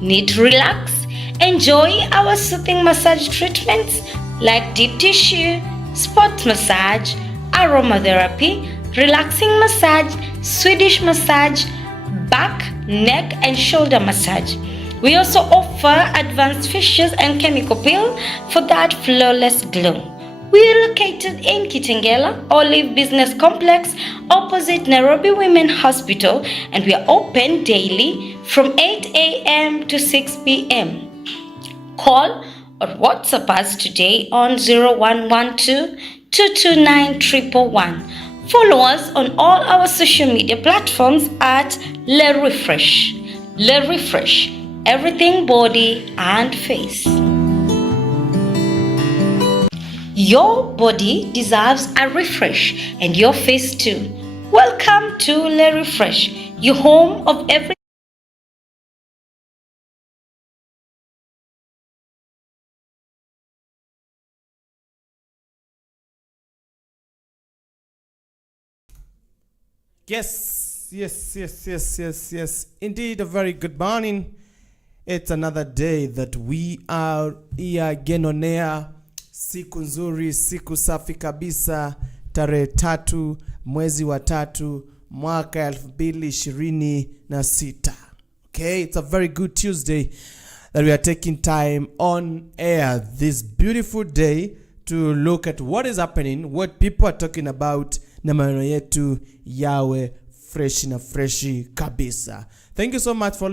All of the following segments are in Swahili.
Need to relax? Enjoy our soothing massage treatments like deep tissue, spot massage, aromatherapy, relaxing massage, Swedish massage, back, neck and shoulder massage. We also offer advanced facials and chemical peel for that flawless glow. We are located in Kitengela, Olive Business Complex, opposite Nairobi Women Hospital, and we are open daily from 8 a.m. to 6 p.m. Call or WhatsApp us today on 0112 229 111. Follow us on all our social media platforms at Le Refresh. Le Refresh, everything body and face. Your body deserves a refresh and your face too. Welcome to Le Refresh, your home of every. Yes. Indeed, a very good morning. It's another day that we are here again on air. Siku nzuri, siku safi kabisa, tarehe 3 mwezi wa 3 mwaka 2026. Okay, it's a very good Tuesday that we are taking time on air this beautiful day to look at what is happening, what people are talking about, na maneno yetu yawe freshi kabisa. Thank you so much for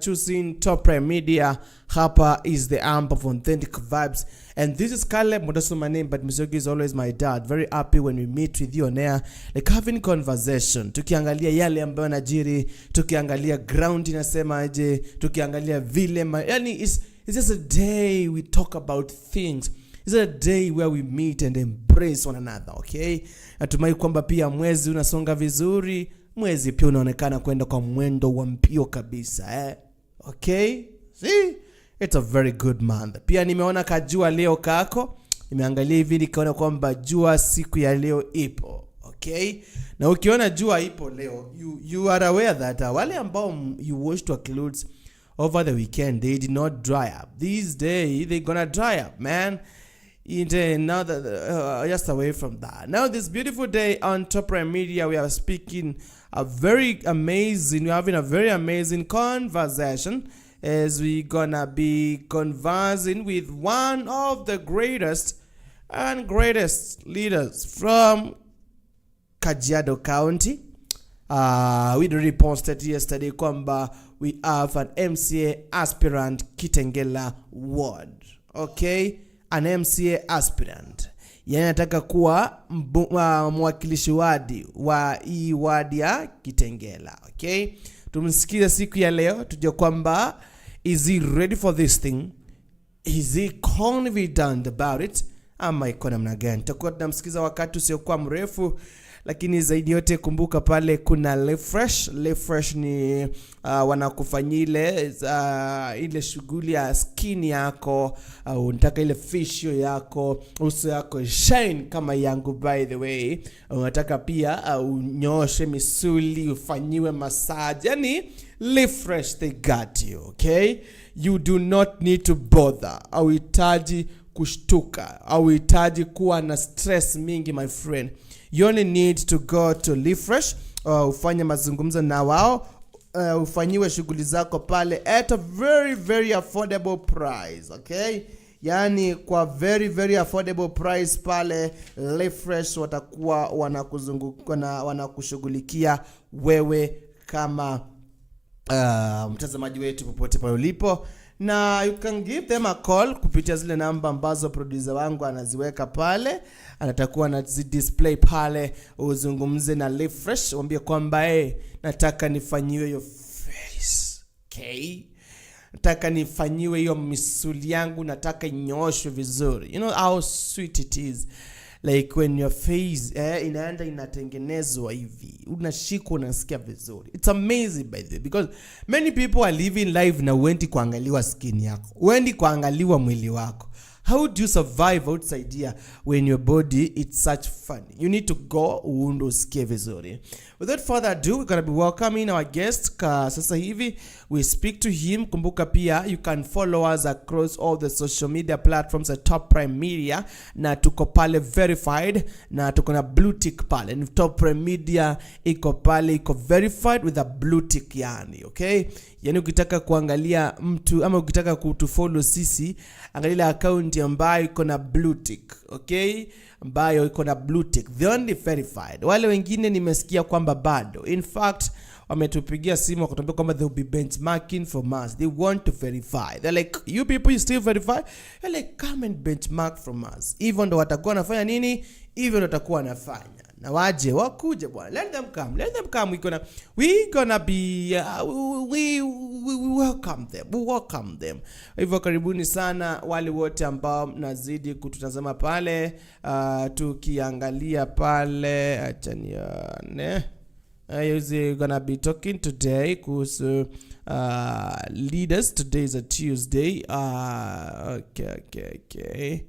choosing Top Prime Media. Hapa is the amp of authentic vibes. And this is Caleb, that's not my name, but Misogi is always my dad. Very happy when we meet with you on air, like having conversation. Tukiangalia yale ambayo najiri, tukiangalia ground inasema aje, tukiangalia vile, yani it's just a day we talk about things. It's a day where we meet and embrace one another, okay? Natumai kwamba pia mwezi unasonga vizuri, mwezi pia unaonekana kwenda kwa mwendo wa mpio kabisa, okay? See? It's a very good month. Pia nimeona kajua leo kako, nimeangalia hivi nikaona kwamba jua siku ya leo ipo, okay? Na ukiona jua ipo leo, you are aware that wale ambao you wish to clothes over the weekend, they did not dry up. This day, they're gonna dry up, man. Now that just away from that. Now this beautiful day on Top Prime Media, we are speaking we're having a very amazing conversation as we gonna be conversing with one of the greatest leaders from Kajiado County. We already posted yesterday kwamba we have an MCA aspirant Kitengela ward, okay? An MCA aspirant. Yanataka kuwa mwakilishi wadi wa hii wadi ya Kitengela, okay? Tumsikiza siku ya leo tujue kwamba is he ready for this thing? Is he confident about it? Ama iko namna gani? Tutakuwa tunamsikiza wakati usiokuwa mrefu, lakini zaidi yote kumbuka pale kuna Refresh. Refresh ni wanakufanyile ile shughuli ya skin yako, unataka ile facial yako, uso yako shine kama yangu by the way. Unataka pia unyoshe misuli, ufanyiwe massage. Yani Refresh, they got you, okay? You do not need to bother. Hauhitaji kushtuka, hauhitaji kuwa na stress mingi my friend. You only need to go to Refresh, ufanye mazungumzo na wao, ufanyiwe shughuli zako pale at a very very affordable price, okay? Yani kwa very very affordable price pale Refresh watakuwa wanakushughulikia wewe kama mtazamaji wetu popote pale ulipo. Na you can give them a call kupitia zile namba ambazo producer wangu anaziweka pale. Anatakuwa na display pale, uzungumze na Refresh, mwambie kwamba nataka nifanyiwe hiyo face, okay? Nataka nifanyiwe hiyo misuli yangu, nataka inyoshwe vizuri. You know how sweet it is. Like when your face inaenda inatengenezwa hivi, unashika unasikia vizuri. It's amazing by the way, because many people are living life na uendi kuangaliwa skin yako, uendi kuangaliwa mwili wako. How do you survive outside here when your body it's such fun? You need to go undo usikie vizuri. Without further ado, we're going to be welcoming our guest sasa hivi. We speak to him. Kumbuka pia you can follow us across all the social media platforms at Top Prime Media, na tuko pale verified, na tuko na blue tick pale. And Top Prime Media iko pale, iko verified with a blue tick yani, okay? Yani ukitaka kuangalia mtu ama ukitaka kutufollow sisi, angalia account ambayo iko na blue tick, okay? Ambayo iko na blue tick, the only verified. Wale wengine nimesikia kwamba bado. In fact, wametupigia simu wakatuambia kwamba they will be benchmarking from us. They want to verify. They're like, you people, you still verify? They're like, come and benchmark from us. Even ndo watakuwa nafanya nini? Even ndo watakuwa nafanya. Na waje, wakuje bwana. Let them come. Let them come. We gonna be, we welcome them. We welcome them. Hivyo karibuni sana wale wote ambao mnazidi kututazama pale. Tukiangalia pale. Achaniane. We're gonna be talking today kuhusu leaders. Today is a Tuesday. Okay.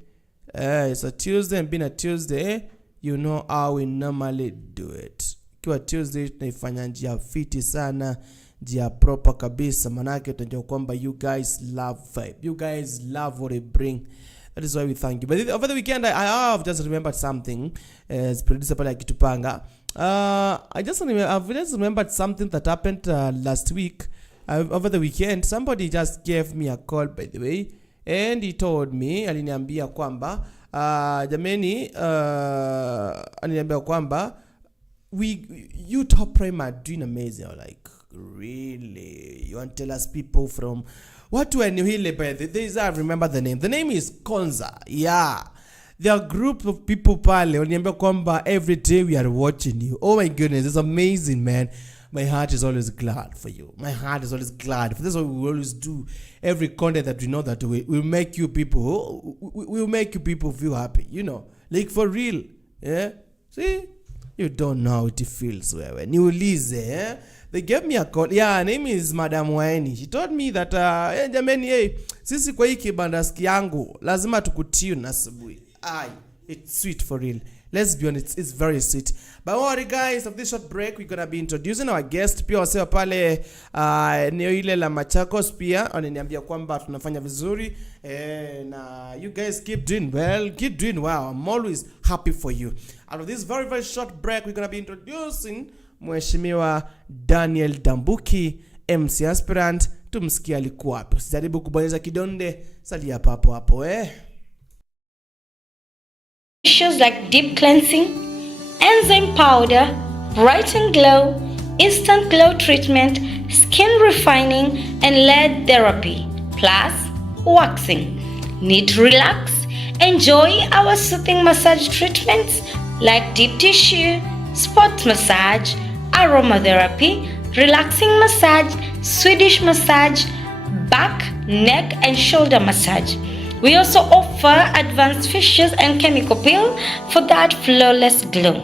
It's a Tuesday, and being a Tuesday, you know how we normally do it. Kwa Tuesday tunaifanya njia fiti sana, njia proper kabisa, manake tunajua kwamba you guys love vibe. You guys love what I bring. That is why we thank you. But over the weekend, I have just remembered something. As producer pale akitupanga. I've just remembered something that happened last week. Over the weekend, somebody just gave me a call, by the way, and he told me, aliniambia kwamba, jameni, aliniambia kwamba, you Top Prime are doing amazing. I'm like, really? You want to tell us people from what to New Hill? I remember the name. The name is Konza. Yeah. There are a group of people pale. Waniambia kwamba every day we are watching you. Oh my goodness, it's amazing, man. My heart is always glad for you. My heart is always glad. This is what we always do. Every content that we know that we make you people, we will make you people feel happy. You know, like for real. Yeah. See, you don't know how it feels. Niulize. Yeah. They gave me a call. Yeah, her name is Madam Waini. She told me that, jameni, sisi kwa hii kibandaski yangu lazima tukutune asubuhi. It's sweet for real. Let's be honest, it's very sweet. But don't worry guys, of this short break, we're gonna be introducing our guest. Pia wasema pale eneo ile la Machakos pia wananiambia kwamba tunafanya vizuri, na you guys keep doing well. I'm always happy for you. Out of this very very short break, we're gonna be introducing Mheshimiwa Daniel Dambuki, MC aspirant. Tumsikia alikuwa hapo. Usijaribu kubonyeza kidonde, salia hapo Issues like deep cleansing, enzyme powder, bright and glow, instant glow treatment, skin refining, and LED therapy, plus waxing. Need to relax? Enjoy our soothing massage treatments like deep tissue, spot massage, aromatherapy, relaxing massage, Swedish massage, back, neck, and shoulder massage. We also offer advanced facials and chemical peel for that flawless glow.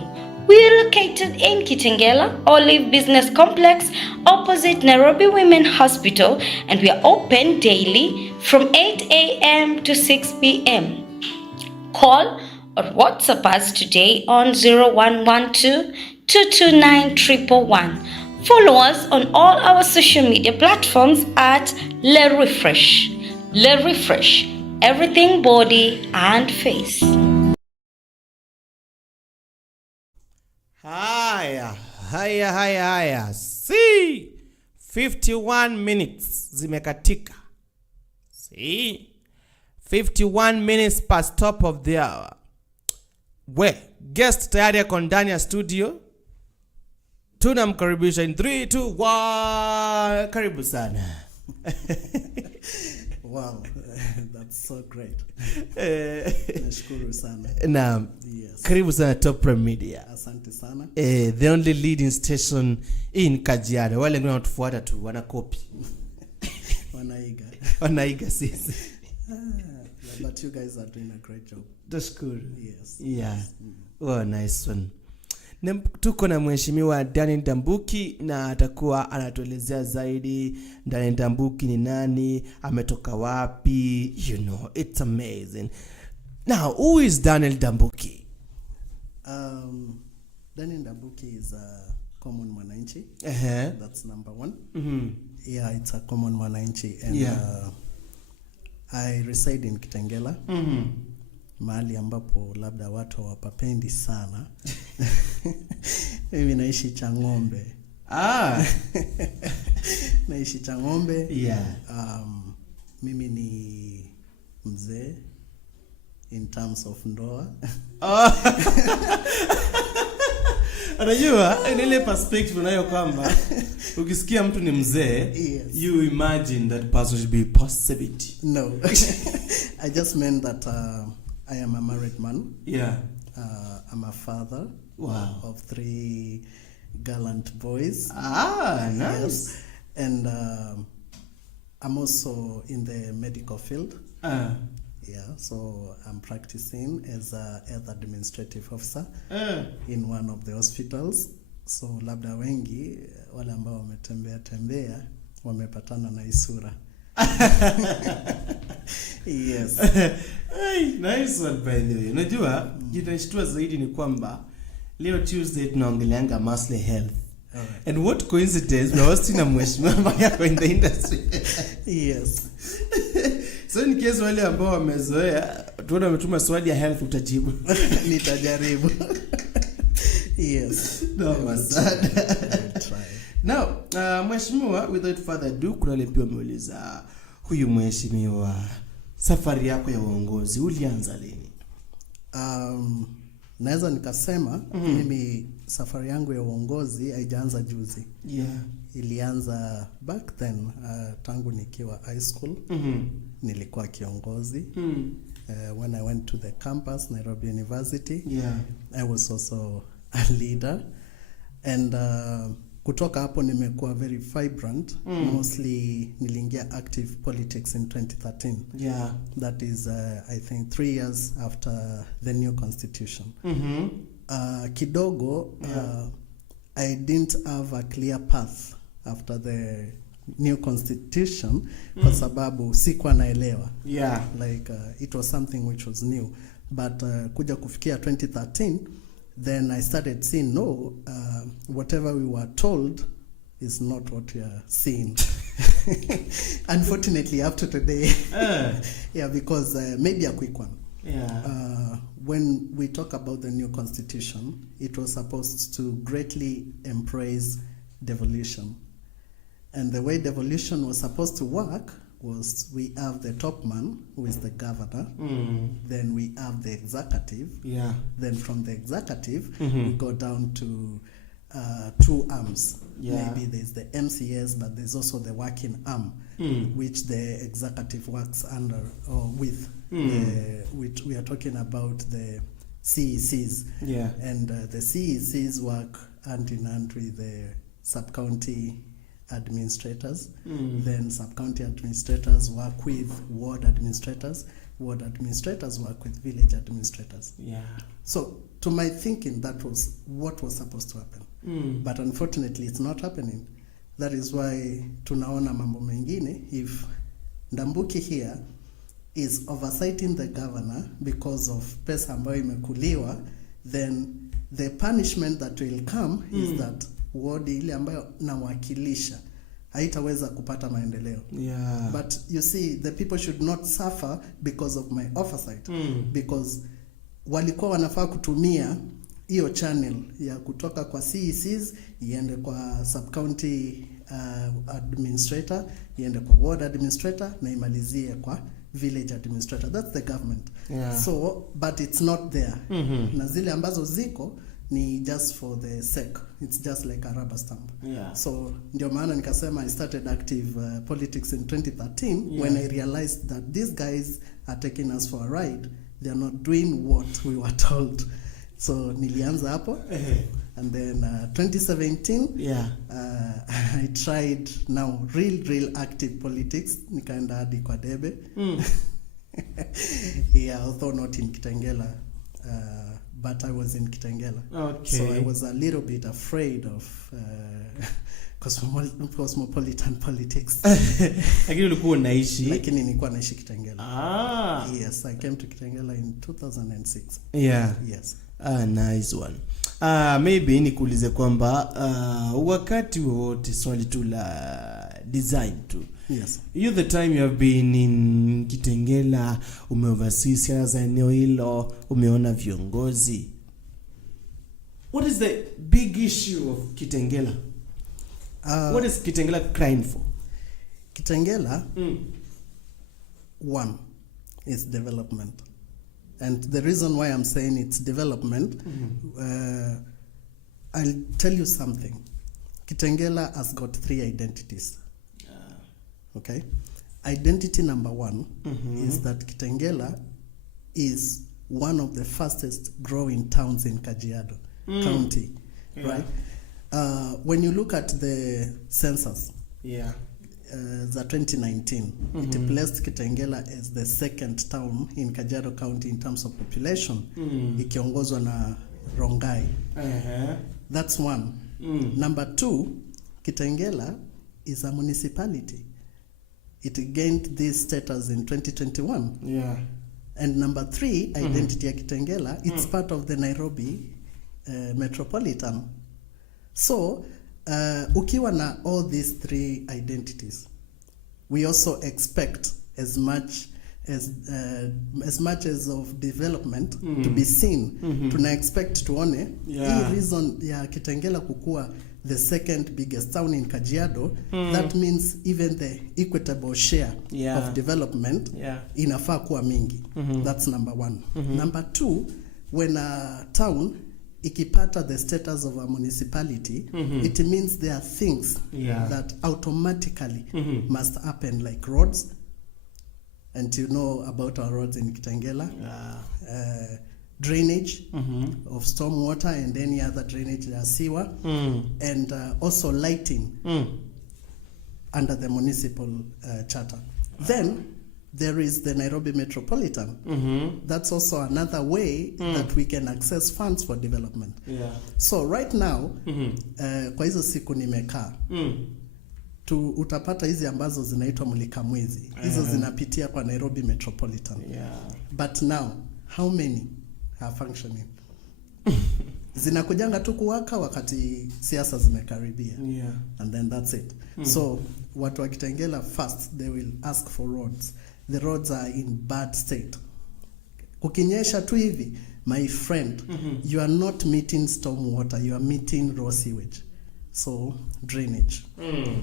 We are located in Kitengela, Olive Business Complex, opposite Nairobi Women Hospital, and we are open daily from 8 a.m. to 6 p.m. Call or WhatsApp us today on 0112-229-111. Follow us on all our social media platforms at Le Refresh. Le Refresh. Everything body and face. Haya. See, 51 minutes zimekatika. See, 51 minutes past top of the hour. Guest tayari yako ndani ya studio. Tunamkaribisha in 3, 2, 1. Karibu sana. Wow, that's so great. Nashukuru sana. Naam. Yes. Karibu sana Top Prime Media. Asante sana. The only leading station in Kajiado. Wale ngine wanatufuata tu wanakopi. Wanaiga sisi. But you guys are doing a great job. That's cool. Yes. Yeah. Oh, nice one. Tuko na mheshimiwa Daniel Ndambuki na atakuwa anatuelezea zaidi Daniel Ndambuki ni nani, ametoka wapi, it's amazing. Now, who is Daniel Ndambuki? Daniel Ndambuki is a common mwananchi. That's number one. Yeah, it's a common mwananchi. And I reside in Kitengela. Mahali ambapo labda watu hawapapendi sana. Mimi naishi Chang'ombe. Naishi Chang'ombe. Mimi ni mzee in terms of ndoa. Unajua ile perspective unayo kwamba ukisikia mtu ni mzee, you imagine that person should be past 70. No. I just meant that I am a married man. I'm a father of 3 gallant boys. Nice. Yes. And I'm also in the medical field. So I'm practicing as a health administrative officer in one of the hospitals. So labda wengi wale ambao wametembea wamepatana na isura. Yes. Nice one by the way. Unajua kinashtua zaidi ni kwamba leo Tuesday tunaongeleanga Masley Health. And what coincidence, we was na mheshimiwa ambaye in the industry. Yes. So in case wale ambao wamezoea tuone umetuma swali ya health utajibu. Nitajaribu. Yes. No, sad. Now, mheshimiwa, without further ado, kuna wale pia wameuliza huyu mheshimiwa, safari yako ya uongozi ulianza lini? Naweza nikasema mimi safari yangu ya uongozi haijaanza juzi. Ilianza back then, tangu nikiwa high school. Nilikuwa kiongozi. When I went to the campus, Nairobi University, I was also a leader. And kutoka hapo nimekuwa very vibrant. Mostly niliingia active politics in 2013. That is I think 3 years after the new constitution. Kidogo I didn't have a clear path after the new constitution kwa sababu sikuwa naelewa. Like it was something which was new, but kuja kufikia 2013, then I started seeing whatever we were told is not what we are seeing. Unfortunately, up to today. Because maybe a quick one. When we talk about the new constitution, it was supposed to greatly embrace devolution. And the way devolution was supposed to work was we have the top man, who is the governor. Then we have the executive. Then from the executive, we go down to 2 arms. Maybe there's the MCS, but there's also the working arm, which the executive works under or with. Which we are talking about the CECs. And the CECs work hand in hand with the sub-county administrators. Then sub-county administrators work with ward administrators. Ward administrators work with village administrators. So to my thinking, that was what was supposed to happen. But unfortunately, it's not happening. That is why tunaona mambo mengine. If Ndambuki here is oversighting the governor because of pesa ambayo imekuliwa, then the punishment that will come is that ward ile ambayo nawakilisha haitaweza kupata maendeleo. But you see, the people should not suffer because of my oversight. Because walikuwa wanafaa kutumia hiyo channel ya kutoka kwa CECs iende kwa sub-county administrator, iende kwa ward administrator, na imalizie kwa village administrator. That's the government. So, but it's not there. Na zile ambazo ziko ni just for the sake. It's just like a rubber stamp. So ndio maana nikasema I started active politics in 2013 when I realized that these guys are taking us for a ride. They are not doing what we were told. So nilianza hapo. And then 2017 I tried now real active politics. Nikaenda hadi kwa debe. Although not in Kitengela. but I was in Kitengela. Okay. So I was a little bit afraid of cosmopolitan politics. Lakini ulikuwa unaishi? Lakini nilikuwa naishi Kitengela. Yes, I came to Kitengela in 2006. Yeah. Yes. Nice one. Maybe nikuulize kwamba wakati wote swali tu la design tu. Yes. You the time you have been in Kitengela, umeoversee siasa za eneo hilo, umeona viongozi. What is the big issue of Kitengela? What is Kitengela crying for? Kitengela, one, is development. And the reason why I'm saying it's development, I'll tell you something. Kitengela has got 3 identities. Okay? Identity number 1 is that Kitengela is one of the fastest growing towns in Kajiado County. Yeah. Right? When you look at the census, the 2019, it placed Kitengela as the 2nd town in Kajiado County in terms of population, ikiongozwa na Rongai. That's one. Number 2, Kitengela is a municipality. It gained this status in 2021. Yeah. And number 3, identity ya Kitengela, it's part of the Nairobi metropolitan. So, ukiwa na all these 3 identities, we also expect as much as of development to be seen. Tuna expect tuone hii reason ya Kitengela kukua the 2nd biggest town in Kajiado, that means even the equitable share of development inafaa kuwa mingi. That's number 1. Number 2, when a town ikipata the status of a municipality, it means there are things that automatically must happen, like roads, and you know about our roads in Kitengela, drainage of storm water and any other drainage, sewer, and also lighting under the municipal charter. Then there is the Nairobi Metropolitan. That's also another way that we can access funds for development. So right now, kwa hizo siku nimekaa, utapata hizi ambazo zinaitwa mulika mwezi. Hizo zinapitia kwa Nairobi Metropolitan. But now, how many are functioning? Zinakujanga tu kuwaka wakati siasa zimekaribia. And then that's it. So, watu wa Kitengela first, they will ask for roads. The roads are in bad state. Kukinyesha tu hivi, my friend, you are not meeting storm water, you are meeting raw sewage. So, drainage.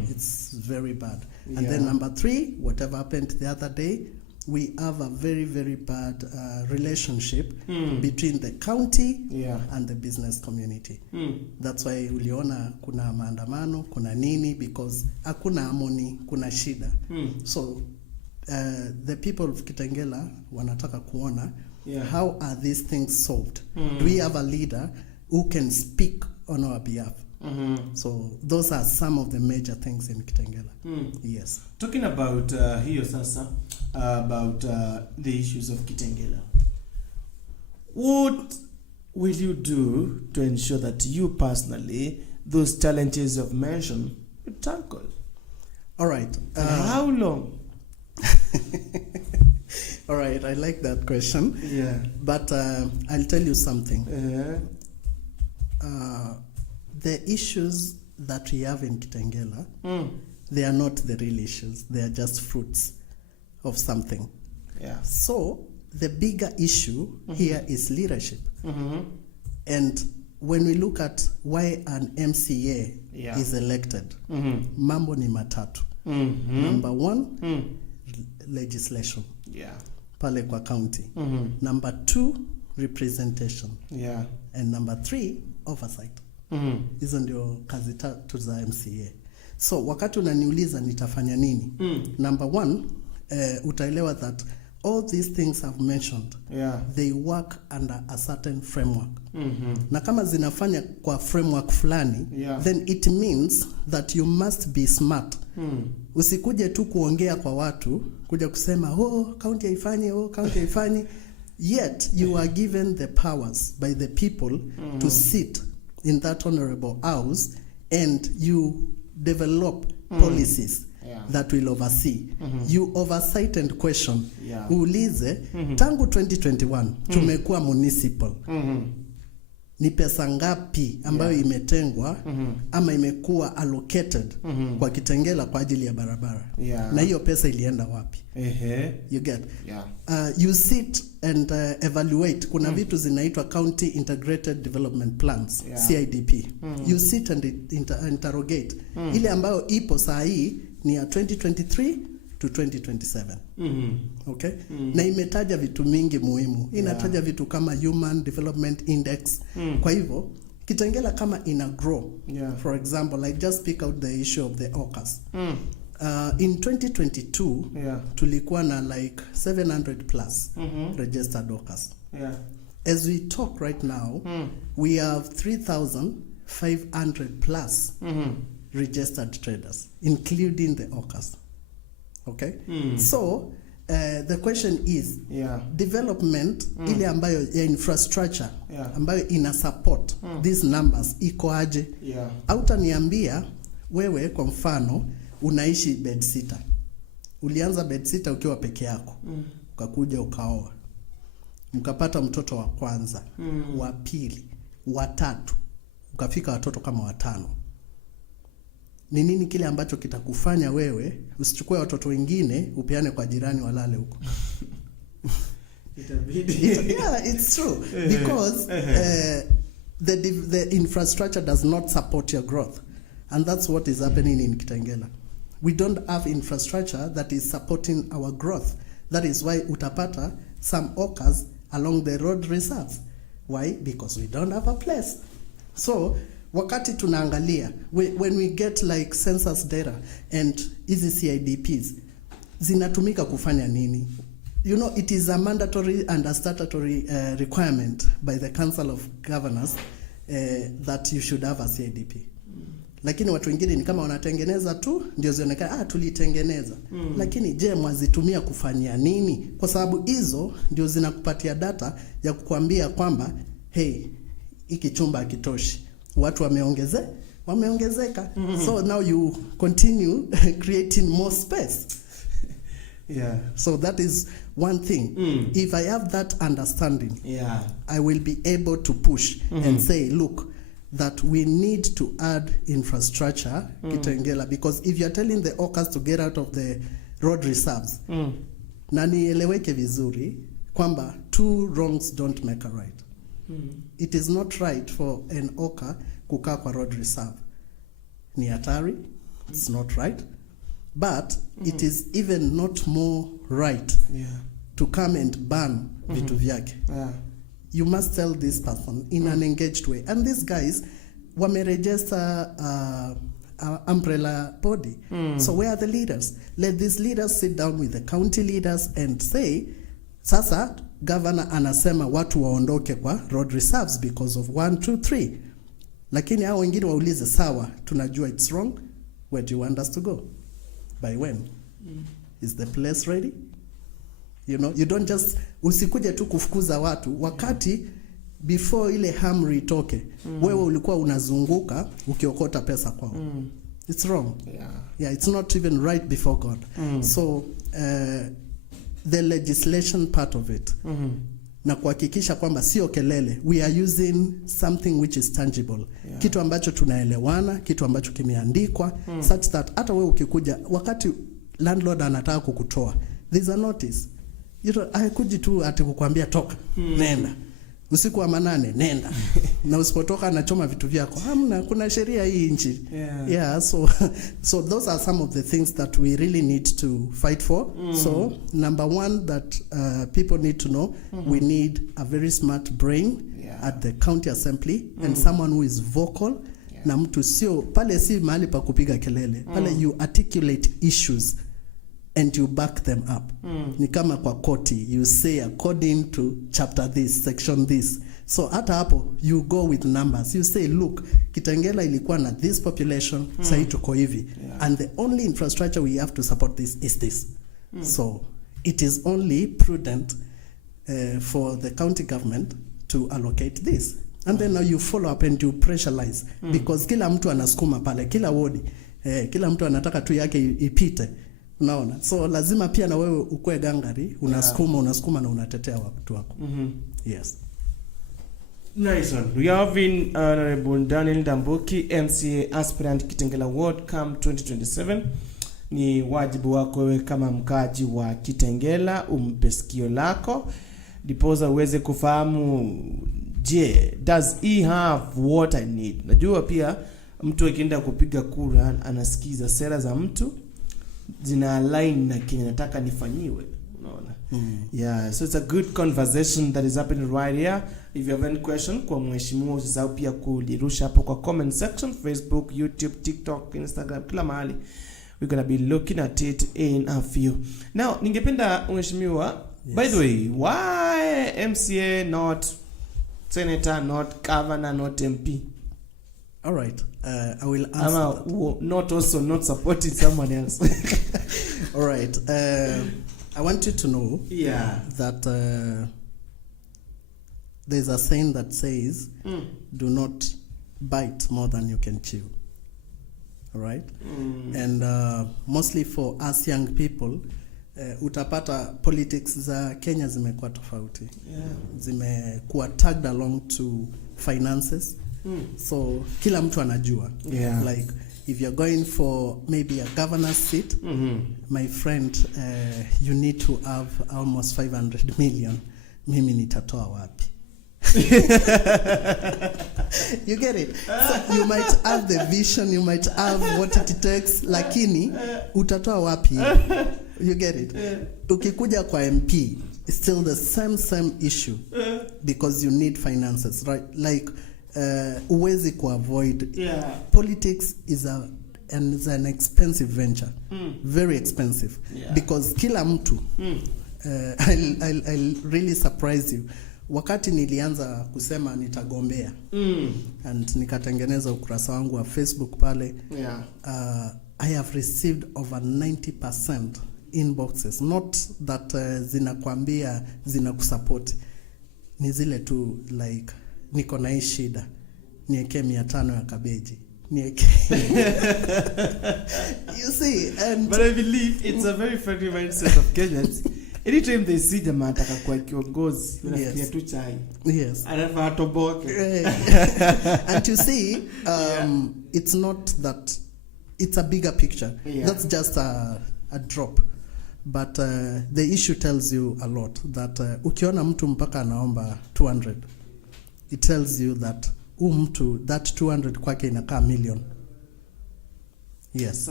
It's very bad. And then number 3, whatever happened the other day, we have a very, very bad relationship between the county and the business community. That's why uliona kuna maandamano, kuna nini, because hakuna harmony, kuna shida. So, the people of Kitengela wanataka kuona how are these things solved. Do we have a leader who can speak on our behalf? So those are some of the major things in Kitengela. Yes. Talking about hiyo sasa, about the issues of Kitengela, what will you do to ensure that you personally, those challenges you've mentioned, you tackle? All right. How long? All right, I like that question. But I'll tell you something. The issues that we have in Kitengela, they are not the real issues. They are just fruits of something. So the bigger issue here is leadership. And when we look at why an MCA is elected, mambo ni matatu. Number 1, legislation. Pale kwa county. Number 2, representation. And number 3, oversight. Hizo ndio kazi tatu za MCA. So wakati unaniuliza nitafanya nini? Number 1, utaelewa that all these things I've mentioned, they work under a certain framework. Na kama zinafanya kwa framework fulani, then it means that you must be smart. Usikuje tu kuongea kwa watu, kuja kusema, county haifanyi, county haifanyi. Yet you are given the powers by the people to sit in that honorable house, and you develop policies that will oversee. You oversight and question. Uulize, tangu 2021 tumekuwa municipal. Ni pesa ngapi ambayo imetengwa ama imekuwa allocated kwa Kitengela kwa ajili ya barabara? Na hiyo pesa ilienda wapi? You get? You sit and evaluate. Kuna vitu zinaitwa County Integrated Development Plans, CIDP. You sit and interrogate. Ile ambayo ipo saa hii ni ya 2023 to 2027. Okay? Na imetaja vitu mingi muhimu. Inataja vitu kama Human Development Index. Kwa hivyo, Kitengela kama ina grow. For example, I just pick out the issue of the OCAS. In 2022, tulikuwa na like 700 plus registered OCAS. As we talk right now, we have 3,500 plus registered traders, including the OCAS. Okay? So, the question is, development ile ambayo ya infrastructure ambayo ina support these numbers iko aje? Hautaniambia wewe kwa mfano unaishi bedsitter. Ulianza bedsitter ukiwa peke yako. Ukakuja ukaoa. Mkapata mtoto wa kwanza, wa pili, wa tatu. Ukafika watoto kama 5. Ni nini kile ambacho kitakufanya wewe usichukue watoto wengine upeane kwa jirani walale huko? Yeah, it's true. Because the infrastructure does not support your growth. And that's what is happening in Kitengela. We don't have infrastructure that is supporting our growth. That is why utapata some OCAS along the road reserves. Why? Because we don't have a place. So, wakati tunaangalia, when we get like census data and hizi CIDPs, zinatumika kufanya nini? You know, it is a mandatory and a statutory requirement by the Council of Governors that you should have a CIDP. Lakini watu wengine ni kama wanatengeneza tu ndio zionekana tulitengeneza. Lakini je, mwazitumia kufanyia nini? Kwa sababu hizo ndio zinakupatia data ya kukuambia kwamba hey, hiki chumba hakitoshi. Watu wameongezeka. So now you continue creating more space. So that is one thing. If I have that understanding, I will be able to push and say, look, that we need to add infrastructure Kitengela, because if you are telling the OCAS to get out of the road reserves, na nieleweke vizuri kwamba 2 wrongs don't make a right. It is not right for an OCA kukaa kwa road reserve. Ni hatari. It's not right. But it is even not more right to come and ban vitu vyake. You must tell this person in an engaged way. And these guys wameregister umbrella body. So where are the leaders? Let these leaders sit down with the county leaders and say, sasa governor anasema watu waondoke kwa road reserves because of 1, 2, 3. Lakini hao wengine waulize, sawa, tunajua it's wrong. Where do you want us to go? By when? Is the place ready? You know, you don't just usikuje tu kufukuza watu wakati before ile hamri itoke. Wewe ulikuwa unazunguka ukiokota pesa kwao. It's wrong. Yeah, it's not even right before God. So the legislation part of it. Na kuhakikisha kwamba sio kelele. We are using something which is tangible. Kitu ambacho tunaelewana, kitu ambacho kimeandikwa, such that hata wewe ukikuja wakati landlord anataka kukutoa, there's a notice. You know, haikuji tu ati kukuambia toka, nenda. Usiku wa manane, nenda. Na usipotoka anachoma vitu vyako. Hamna, kuna sheria hii nchi. So those are some of the things that we really need to fight for. So number one that people need to know, we need a very smart brain at the county assembly and someone who is vocal. Na mtu sio pale si mahali pa kupiga kelele. Pale you articulate issues and you back them up. Ni kama kwa koti, you say according to chapter this, section this. So hata hapo you go with numbers. You say, look, Kitengela ilikuwa na this population, sasa tuko hivi. And the only infrastructure we have to support this is this. So it is only prudent for the county government to allocate this. And then now you follow up and you pressurize because kila mtu anasukuma pale, kila wodi, kila mtu anataka tu yake ipite. Unaona? So lazima pia na wewe ukue gangari, unasukuma na unatetea watu wako. Yes. Nice one. We have been Honorable Daniel Ndambuki, MCA aspirant Kitengela Ward come 2027. Ni wajibu wako wewe kama mkaji wa Kitengela umpe sikio lako diposa uweze kufahamu, je, does he have what I need? Najua pia mtu akienda kupiga kura anasikiza sera za mtu zina align na kile nataka nifanyiwe. Unaona? Yeah, so it's a good conversation that is happening right here. If you have any question kwa mheshimiwa, usisahau pia kulirusha hapo kwa comment section, Facebook, YouTube, TikTok, Instagram, kila mahali. We're going to be looking at it in a few. Now, ningependa mheshimiwa, by the way, why MCA, not senator, not governor, not MP? All right. I will answer not also not supporting someone else. All right. I want you to know that there's a saying that says, do not bite more than you can chew. All right? And mostly for us young people, utapata politics za Kenya zimekuwa tofauti. Zimekuwa tagged along to finances. So kila mtu anajua. Like if you're going for maybe a governor's seat, my friend, you need to have almost 500 million. Mimi nitatoa wapi? You get it? So you might have the vision, you might have what it takes, lakini utatoa wapi? You get it? Ukikuja kwa MP, it's still the same issue because you need finances, right? Like uwezi avoid. Politics is an expensive venture, very expensive, because kila mtu I'll really surprise you. Wakati nilianza kusema nitagombea and nikatengeneza ukurasa wangu wa Facebook pale, I have received over 90% inboxes, not that zinakwambia zinakusupport, ni zile tu like niko na hii shida, niweke 500 ya kabeji, niweke. You see, and but I believe it's a very funny mindset of Kenyans. Anytime they see the mataka kwa kiongozi, wanafikia tu chai. Anafaa toboke. And you see, it's not that, it's a bigger picture. That's just a drop. But the issue tells you a lot that ukiona mtu mpaka anaomba 200, it tells you that mtu that 200 kwake inakaa million. Yes.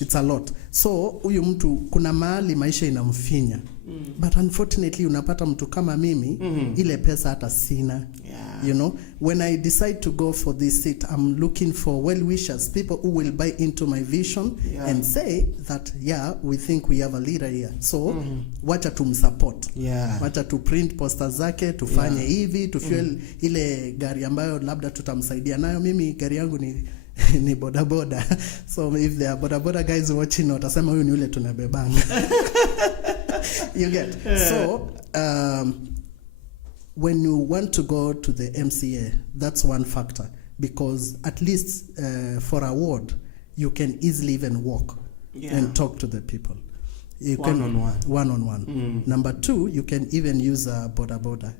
It's a lot. So huyu mtu kuna mahali maisha inamfinya. But unfortunately unapata mtu kama mimi, ile pesa hata sina. You know, when I decide to go for this seat, I'm looking for well-wishers, people who will buy into my vision and say that, we think we have a leader here. So, wacha tumsupport. Wacha tu print posters zake, tufanye hivi, tufuel ile gari ambayo labda tutamsaidia nayo. Mimi gari yangu ni boda boda. So if there are boda boda guys watching, watasema huyu ni yule tunabebana. You get. So, when you want to go to the MCA, that's one factor, because at least for a ward, you can easily even walk and talk to the people. You one-on-one. Number 2, you can even use a boda boda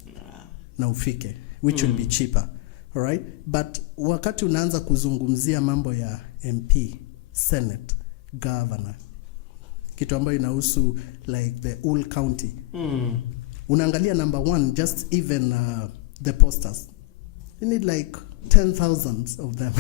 na ufike, which will be cheaper. All right? But wakati unaanza kuzungumzia mambo ya MP, Senate, Governor, kitu ambayo inahusu like the whole county, unaangalia number 1, just even the posters. You need like 10,000 of them.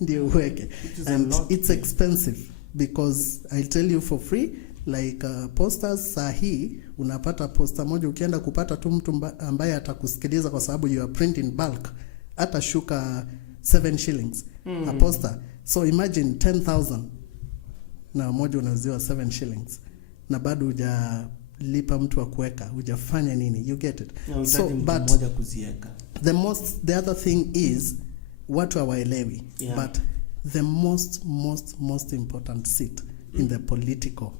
Ndio uweke. And it's expensive because I'll tell you for free, like posters sahi, unapata poster moja ukienda kupata tu mtu ambaye atakusikiliza kwa sababu you are printing bulk, hata shuka 7 shillings a poster. So imagine 10,000 na moja unauziwa 7 shillings na bado hujalipa mtu wa kuweka, hujafanya nini. You get it? So but the other thing is watu hawaelewi, but the most important seat in the political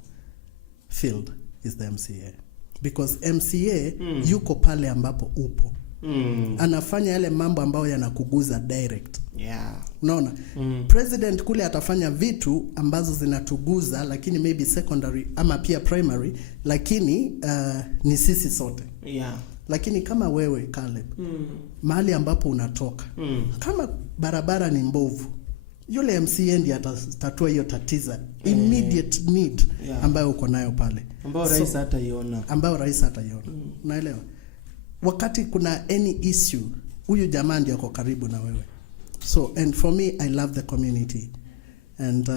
field is the MCA. because MCA yuko pale ambapo upo. Anafanya yale mambo ambayo yanakuguza direct. Yeah. Unaona? President kule atafanya vitu ambazo zinatuguza, lakini maybe secondary ama pia primary, lakini ni sisi sote. Yeah. Lakini kama wewe Caleb, mahali ambapo unatoka, kama barabara ni mbovu, yule MCA ndiye atatatua hiyo tatiza immediate need ambayo uko nayo pale, ambayo rais hataiona. Unaelewa? Wakati kuna any issue, huyu jamaa ndiye ako karibu na wewe. So, and for me, I love the community. And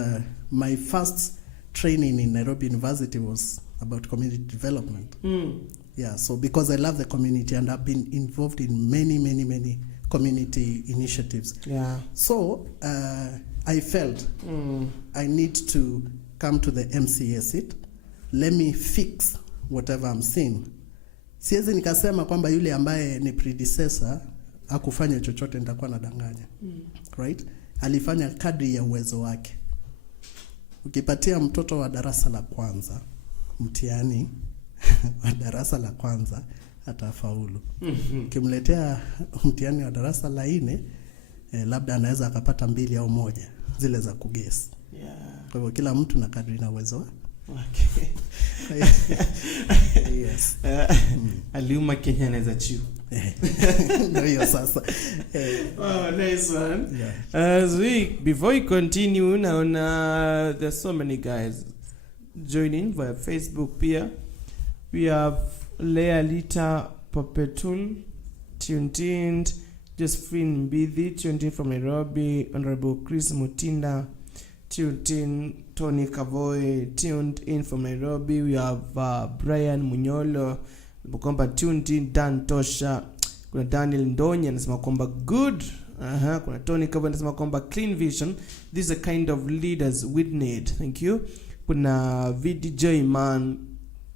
my first training in Nairobi University was about community development. Yeah, so because I love the community and I've been involved in many community initiatives. Yeah. So, I felt I need to come to the MCA seat. Let me fix whatever I'm seeing. Siwezi nikasema kwamba yule ambaye ni predecessor hakufanya chochote, nitakuwa nadanganya. Right? Alifanya kadri ya uwezo wake. Ukipatia mtoto wa darasa la kwanza mtihani wa darasa la kwanza atafaulu. Ukimletea mtihani wa darasa la 4 labda anaweza akapata 2 au 1 zile za kugesi. Yeah. Kwa hivyo kila mtu na kadri na uwezo wake. Okay. Yes. Aliuma Kenya anaweza chiu. Ndio sasa. Oh, nice one. Yeah. Before we continue, now there's so many guys joining via Facebook pia. We have Lea Lita Papetul tuned in, Josephine Mbidhi tuned in from Nairobi, Honorable Chris Mutinda tuned in, Tony Kavoy tuned in from Nairobi. We have Brian Munyolo kwamba tuned in, Dan Tosha, kuna Daniel Ndonyi anasema kwamba good. Kuna Tony Kavoy anasema kwamba clean vision, these are kind of leaders we need. Thank you. Kuna VDJ Man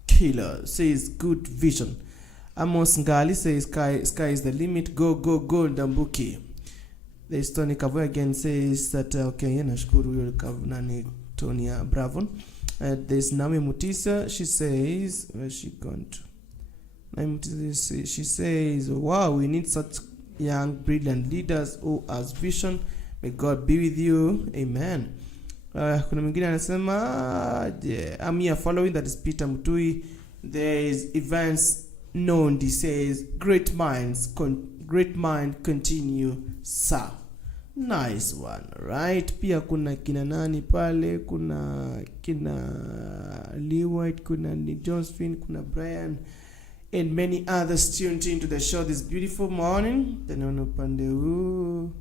Killer says good vision. Amos Ngali says sky is the limit, go Ndambuki. There's Tony Kavoy again says that okay, nashukuru huyo nani Tony Bravo. There's Nami Mutisa, she says, where's she gone to? Nami Mutisa, she says, wow, we need such young brilliant leaders who has vision. May God be with you, amen. Kuna mwingine anasema I'm here following, that is Peter Mutui. There is events known, he says great mind continue sir. Nice one, right? Pia kuna kina nani pale, kuna kina Lewis, kuna Josephine, kuna Brian and many others tuned into the show this beautiful morning. Then on upande huu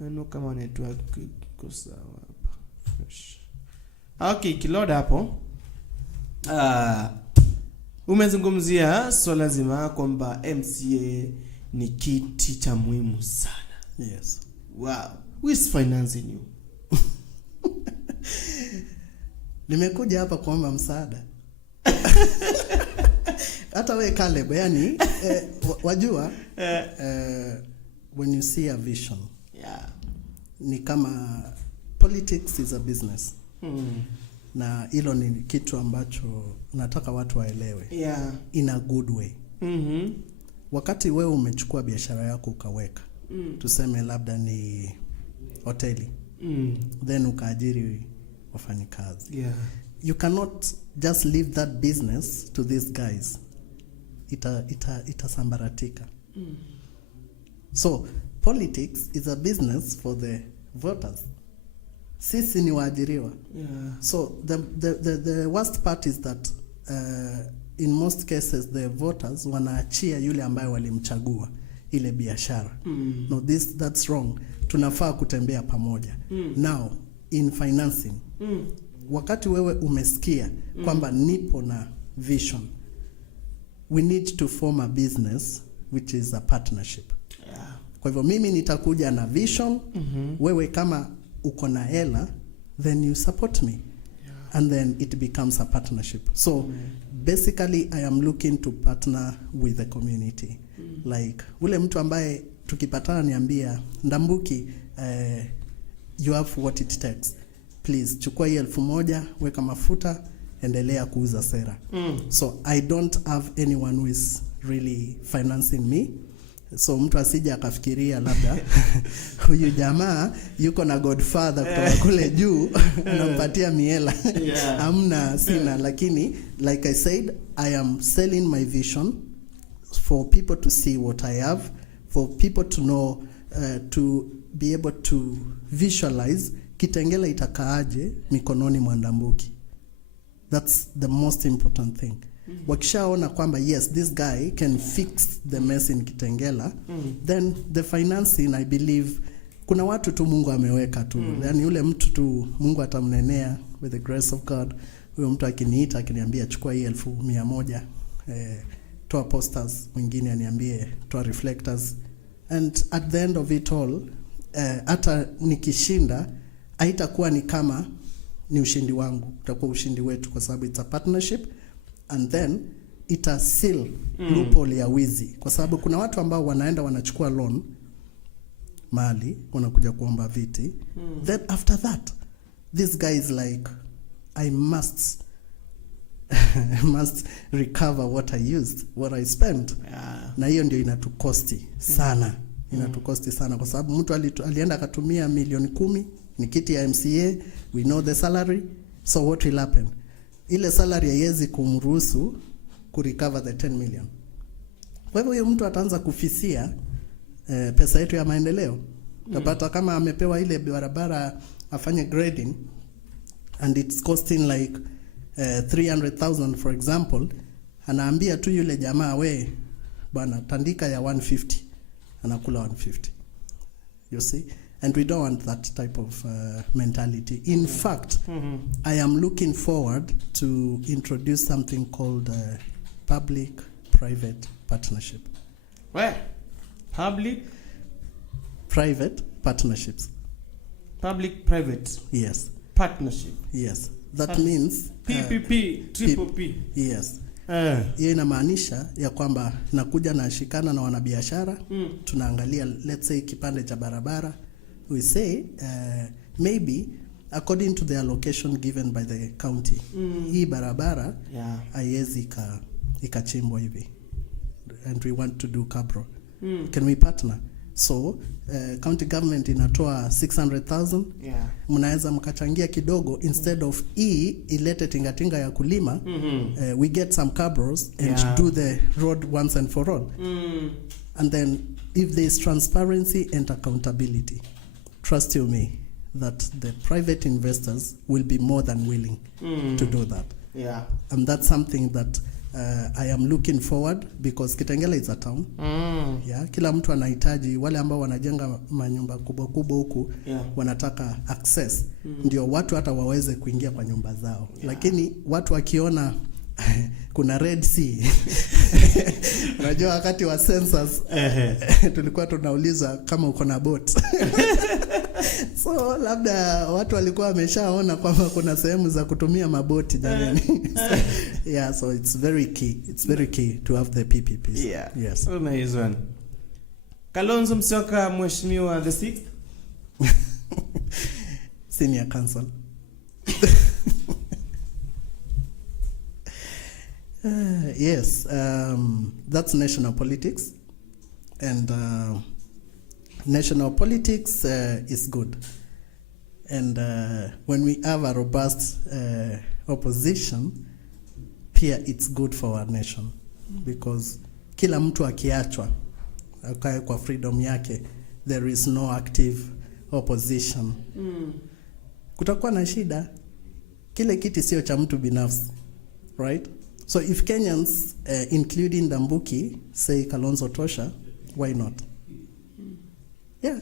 ano kama network iko sawa hapa fresh. Okay, kiloda hapo. Umezungumzia swala zima kwamba MCA ni kiti cha muhimu sana. Yes. Wow. Who is financing you? Nimekuja hapa kuomba msaada. Hata wewe Caleb, yani wajua when you see a vision. Yeah. Ni kama politics is a business. Na hilo ni kitu ambacho nataka watu waelewe. Yeah. In a good way. Wakati wewe umechukua biashara yako ukaweka, tuseme labda ni hoteli, then ukaajiri wafanyikazi. Yeah. You cannot just leave that business to these guys. Itasambaratika. So politics is a business for the voters. Sisi ni waajiriwa. Yeah. So the worst part is that in most cases the voters wanaachia yule ambaye walimchagua ile biashara. No, that's wrong. Tunafaa kutembea pamoja. Now in financing, wakati wewe umesikia kwamba nipo na vision, we need to form a business which is a partnership. Yeah. Kwa hivyo mimi nitakuja na vision, wewe kama uko na hela, then you support me. Yeah. And then it becomes a partnership. So basically I am looking to partner with the community. Like ule mtu ambaye tukipatana niambia Ndambuki, you have what it takes. Please chukua hii 1,000, weka mafuta endelea kuuza sera. So I don't have anyone who is really financing me. So mtu asije akafikiria labda huyu jamaa yuko na godfather kutoka kule juu anampatia miela. Amna, sina. Lakini like I said, I am selling my vision for people to see what I have, for people to know, to be able to visualize Kitengela itakaaje mikononi mwa Ndambuki. That's the most important thing. Wakishaona kwamba yes, this guy can fix the mess in Kitengela, then the financing, I believe, kuna watu tu Mungu ameweka tu. Yani yule mtu tu Mungu atamnenea with the grace of God. Huyo mtu akiniita akiniambia chukua hii 1,100, toa posters, mwingine aniambie toa reflectors, and at the end of it all, hata nikishinda haitakuwa ni kama ni ushindi wangu, utakuwa ushindi wetu, kwa sababu it's a partnership, and then ita seal loophole ya wizi, kwa sababu kuna watu ambao wanaenda wanachukua loan mali, wanakuja kuomba viti, then after that this guy is like, I must recover what I used, what I spent. Na hiyo ndio inatukosti sana. Inatukosti sana kwa sababu mtu alienda akatumia milioni 10 ni kiti ya MCA, we know the salary, so what will happen? Ile salary haiwezi kumruhusu kurecover the 10 million. Kwa hivyo huyo mtu ataanza kufisia pesa yetu ya maendeleo. Utapata kama amepewa ile barabara afanye grading and it's costing like 300,000 for example, anaambia tu yule jamaa, we bwana tandika ya 150, anakula 150. You see? And we don't want that type of mentality. In fact, I am looking forward to introduce something called public-private partnership. Where? Private partnerships. Public-private? Yes. Partnership? Yes. That means... PPP, triple P. Yes. Hiyo inamaanisha ya kwamba nakuja na shikana na wanabiashara, tunaangalia let's say kipande cha barabara, we say maybe according to the allocation given by the county, hii barabara haiwezi ikachimbwa hivi, and we want to do cabro. Can we partner? So county government inatoa 600,000, mnaweza mkachangia kidogo, instead of ilete tingatinga ya kulima, we get some cabros and do the road once and for all. And then if there is transparency and accountability, trust you me that the private investors will be more than willing to do that. And that's something that I am looking forward, because Kitengela is a town. Kila mtu anahitaji, wale ambao wanajenga manyumba kubwa kubwa huku wanataka access, ndio watu hata waweze kuingia kwa nyumba zao. Lakini watu wakiona kuna Red Sea. Unajua wakati wa census tulikuwa tunauliza kama uko na boat. So labda watu walikuwa wameshaona kwamba kuna sehemu za kutumia maboti jamani. So it's very key. It's very key to have the PPPs. Yes. Oh, nice one. Kalonzo Musyoka, Mheshimiwa the 6th. Senior counsel. Yes, that's national politics, and national politics is good, and when we have a robust opposition, pia it's good for our nation, because kila mtu akiachwa akae kwa freedom yake, there is no active opposition, kutakuwa na shida. Kile kiti sio cha mtu binafsi, right? So if Kenyans, including Ndambuki, say Kalonzo tosha, why not? Yeah,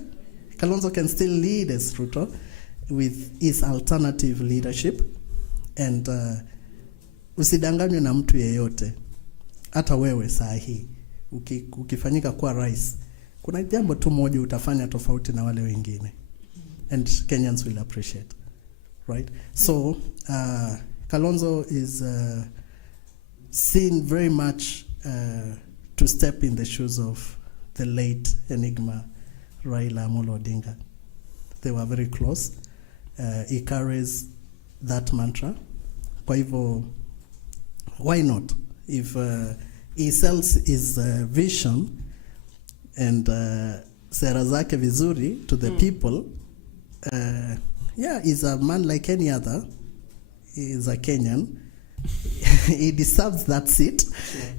Kalonzo can still lead as Ruto with his alternative leadership, and usidanganywe na mtu yeyote. Hata wewe saa hii ukifanyika kuwa rais, kuna jambo tu moja utafanya tofauti na wale wengine, and Kenyans will appreciate, right? So Kalonzo is seen very much to step in the shoes of the late enigma Raila Amolo Odinga. They were very close. He carries that mantra Kwa hivyo, why not? If he sells his vision and sera zake vizuri to the people, he's a man like any other. He's a Kenyan. He deserves that seat.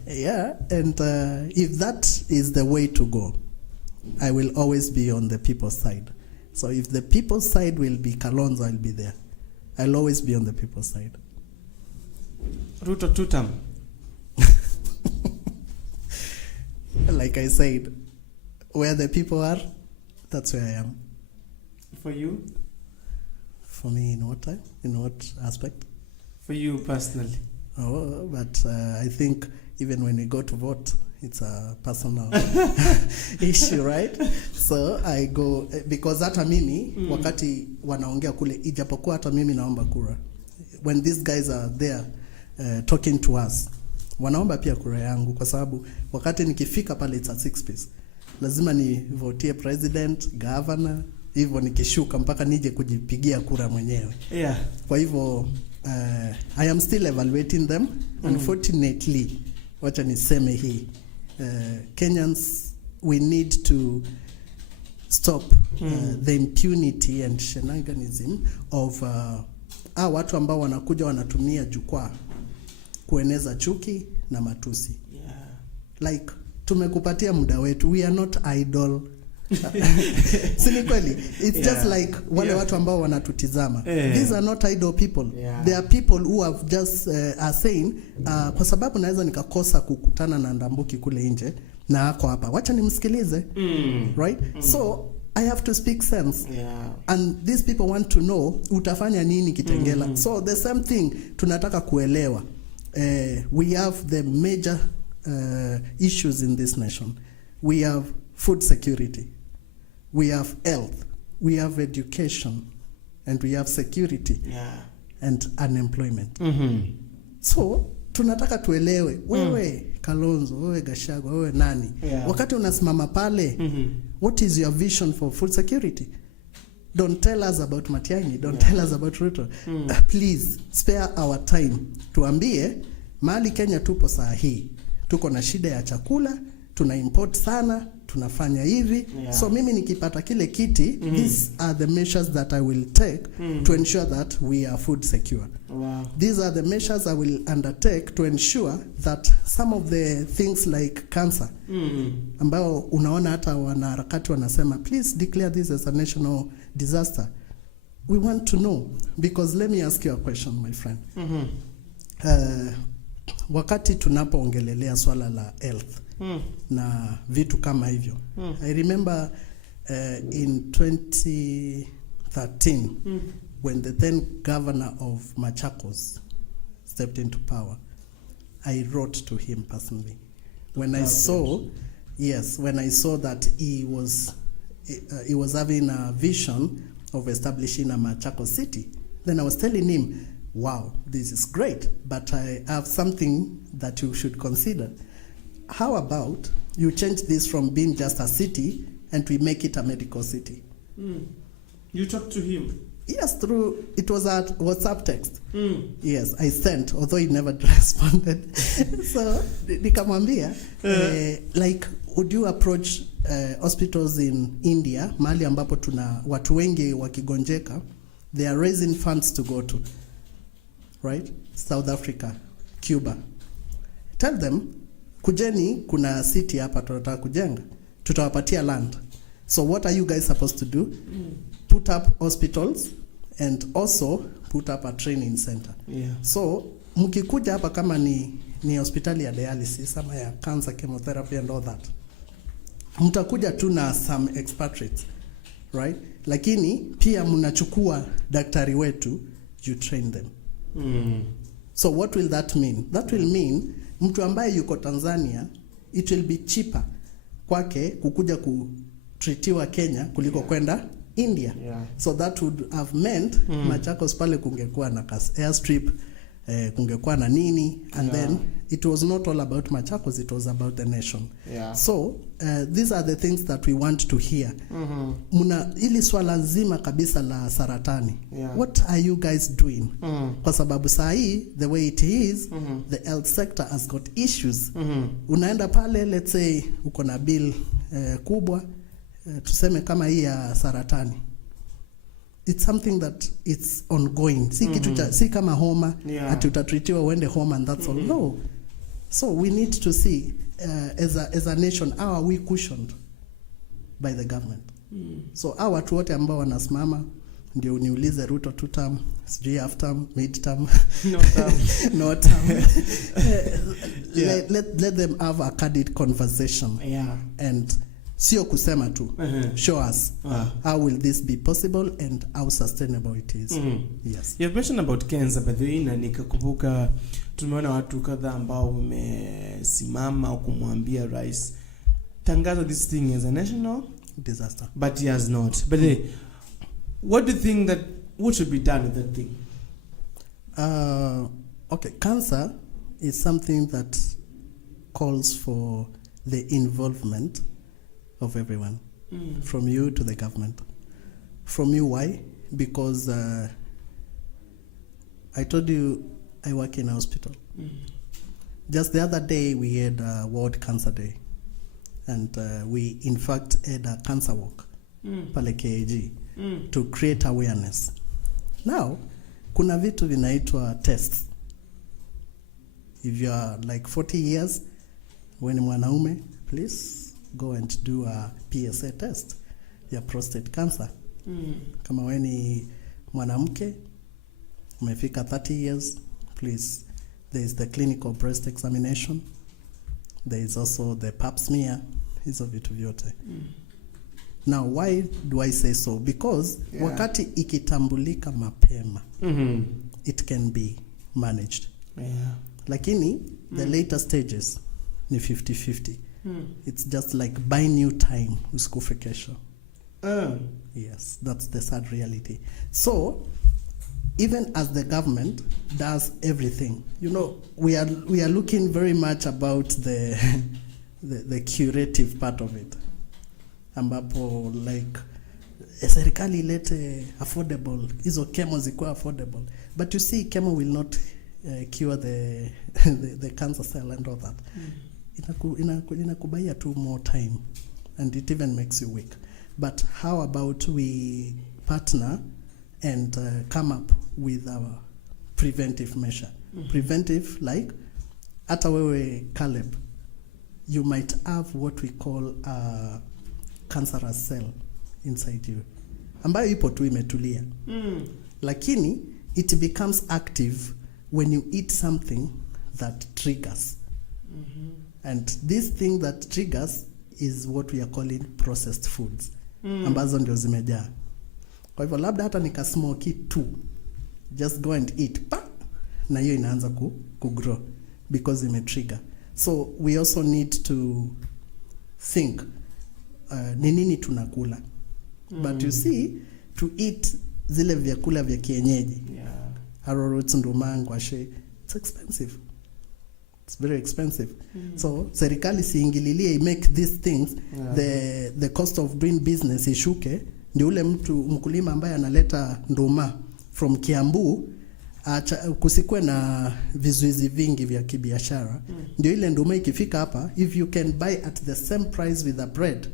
Yeah, and if that is the way to go, I will always be on the people's side. So if the people's side will be Kalonzo, I'll be there. I'll always be on the people's side. Ruto two-term. Like I said, where the people are, that's where I am. For you? For me, in what time? In what aspect? For you personally? Oh, but I think even when we go to vote, it's a personal issue, right? So I go, because hata mimi, wakati wanaongea kule, ijapokuwa hata mimi naomba kura. When these guys are there talking to us, wanaomba pia kura yangu, kwa sababu wakati nikifika pale it's a 6 piece. Lazima ni votie president, governor, hivyo nikishuka mpaka nije kujipigia kura mwenyewe. Yeah. Kwa hivyo I am still evaluating them. Unfortunately, wacha niseme hii, Kenyans, we need to stop the impunity and shenaniganism of watu ambao wanakuja wanatumia jukwaa kueneza chuki na matusi. Yeah. Like, tumekupatia muda wetu, we are not idle. Sini kweli, it's just like wale watu ambao wanatutizama. These are not idle people. They are people who have just are saying kwa sababu naweza nikakosa kukutana na Ndambuki kule nje na ako hapa, wacha nimsikilize. Right? So I have to speak sense. And these people want to know utafanya nini Kitengela. So the same thing tunataka kuelewa. We have the major issues in this nation. We have food security, we have health, we have education, and we have security and unemployment. So tunataka tuelewe, wewe Kalonzo, wewe Gachagua, wewe nani, wakati unasimama pale, what is your vision for food security? Don't tell us about Matiang'i, don't tell us about Ruto. Please spare our time. Tuambie mahali Kenya tupo saa hii, tuko na shida ya chakula, tuna import sana, tunafanya hivi. So mimi nikipata kile kiti, these are the measures that I will take to ensure that we are food secure. Wow. These are the measures I will undertake to ensure that some of the things like cancer, ambao unaona hata wanaharakati wanasema please declare this as a national disaster. We want to know, because let me ask you a question, my friend. Wakati tunapoongelelea swala la health na vitu kama hivyo, I remember in 2013 when the then governor of Machakos stepped into power, I wrote to him personally when I saw that he was having a vision of establishing a Machakos city. Then I was telling him, wow, this is great, but I have something that you should consider. How about you change this from being just a city and we make it a medical city? You talked to him? Yes, it was a WhatsApp text. Yes, I sent, although he never responded. So, nikamwambia, like, would you approach hospitals in India, mahali ambapo tuna watu wengi wakigonjeka, they are raising funds to go to, right? South Africa, Cuba. Tell them, kujeni kuna city hapa tunataka kujenga, tutawapatia land. So what are you guys supposed to do? Put up hospitals and also put up a training center. So mkikuja hapa kama ni hospitali ya dialysis ama ya cancer chemotherapy and all that, mtakuja tu na some expatriates, right? Lakini pia mnachukua daktari wetu, you train them. So what will that mean? That will mean mtu ambaye yuko Tanzania, it will be cheaper kwake kukuja kutritiwa Kenya kuliko kwenda India. So that would have meant Machakos pale kungekuwa na airstrip, kungekuwa na nini, and then it was not all about Machakos, it was about the nation. Yeah. So these are the things that we want to hear. Muna ili swala nzima kabisa la saratani. Yeah. What are you guys doing? Kwa sababu saa hii, the way it is, the health sector has got issues. Unaenda pale, let's say uko na bill kubwa, tuseme kama hii ya saratani. It's something that it's ongoing. Si kitu cha, si kama homa, ati utatreatiwa uende homa and that's all. No. So we need to see as a nation, how are we cushioned by the government? So hawa watu wote ambao wanasimama ndio uniulize Ruto 2 term, sijui half term, mid term, no term. Let them have a candid conversation. Yeah. And sio kusema tu. Show us how will this be possible and how sustainable it is. Yes. You've mentioned about cancer, by the way, na nikakumbuka tumeona watu kadhaa ambao wamesimama kumwambia rais tangaza this thing as a national disaster, but he has not. But what do you think that what should be done with that thing? Okay, cancer is something that calls for the involvement of everyone, from you to the government. From you, why? Because I told you I work in a hospital. Just the other day we had a World Cancer Day, and we in fact had a cancer walk pale KAG to create awareness. Now kuna vitu vinaitwa tests. If you are like 40 years, when mwanaume, please go and do a PSA test ya prostate cancer. Kama wewe ni mwanamke umefika 30 years, please, there is the clinical breast examination. There is also the pap smear. Hizo vitu vyote. Now why do I say so? Because wakati ikitambulika mapema, it can be managed. Lakini the later stages ni 50-50. It's just like buy new time, usikufe kesho. Yes, that's the sad reality. So even as the government does everything, you know, we are looking very much about the curative part of it, ambapo like serikali ilete affordable, hizo chemo zikuwa affordable, but you see chemo will not cure the cancer cell and all that. Inakubaia too more time, and it even makes you weak. But how about we partner and come up with our preventive measure? Preventive, like hata wewe Caleb, you might have what we call a cancerous cell inside you, ambayo ipo tu imetulia. Lakini it becomes active when you eat something that triggers. And this thing that triggers is what we are calling processed foods. Ambazo ndio zimejaa. Kwa hivyo labda hata nikasmoke tu, just go and eat, na hiyo inaanza kugrow because imetrigger. So we also need to think ni nini tunakula. But you see, to eat zile vyakula vya kienyeji, arrowroot, nduma, ngwashe, it's expensive. It's very expensive. So serikali siingililie make these things, the cost of doing business ishuke, ndio ule mkulima ambaye analeta nduma from Kiambu kusikwe na vizuizi vingi vya kibiashara. Ndio ile nduma ikifika hapa, if you can buy at the same price with the bread,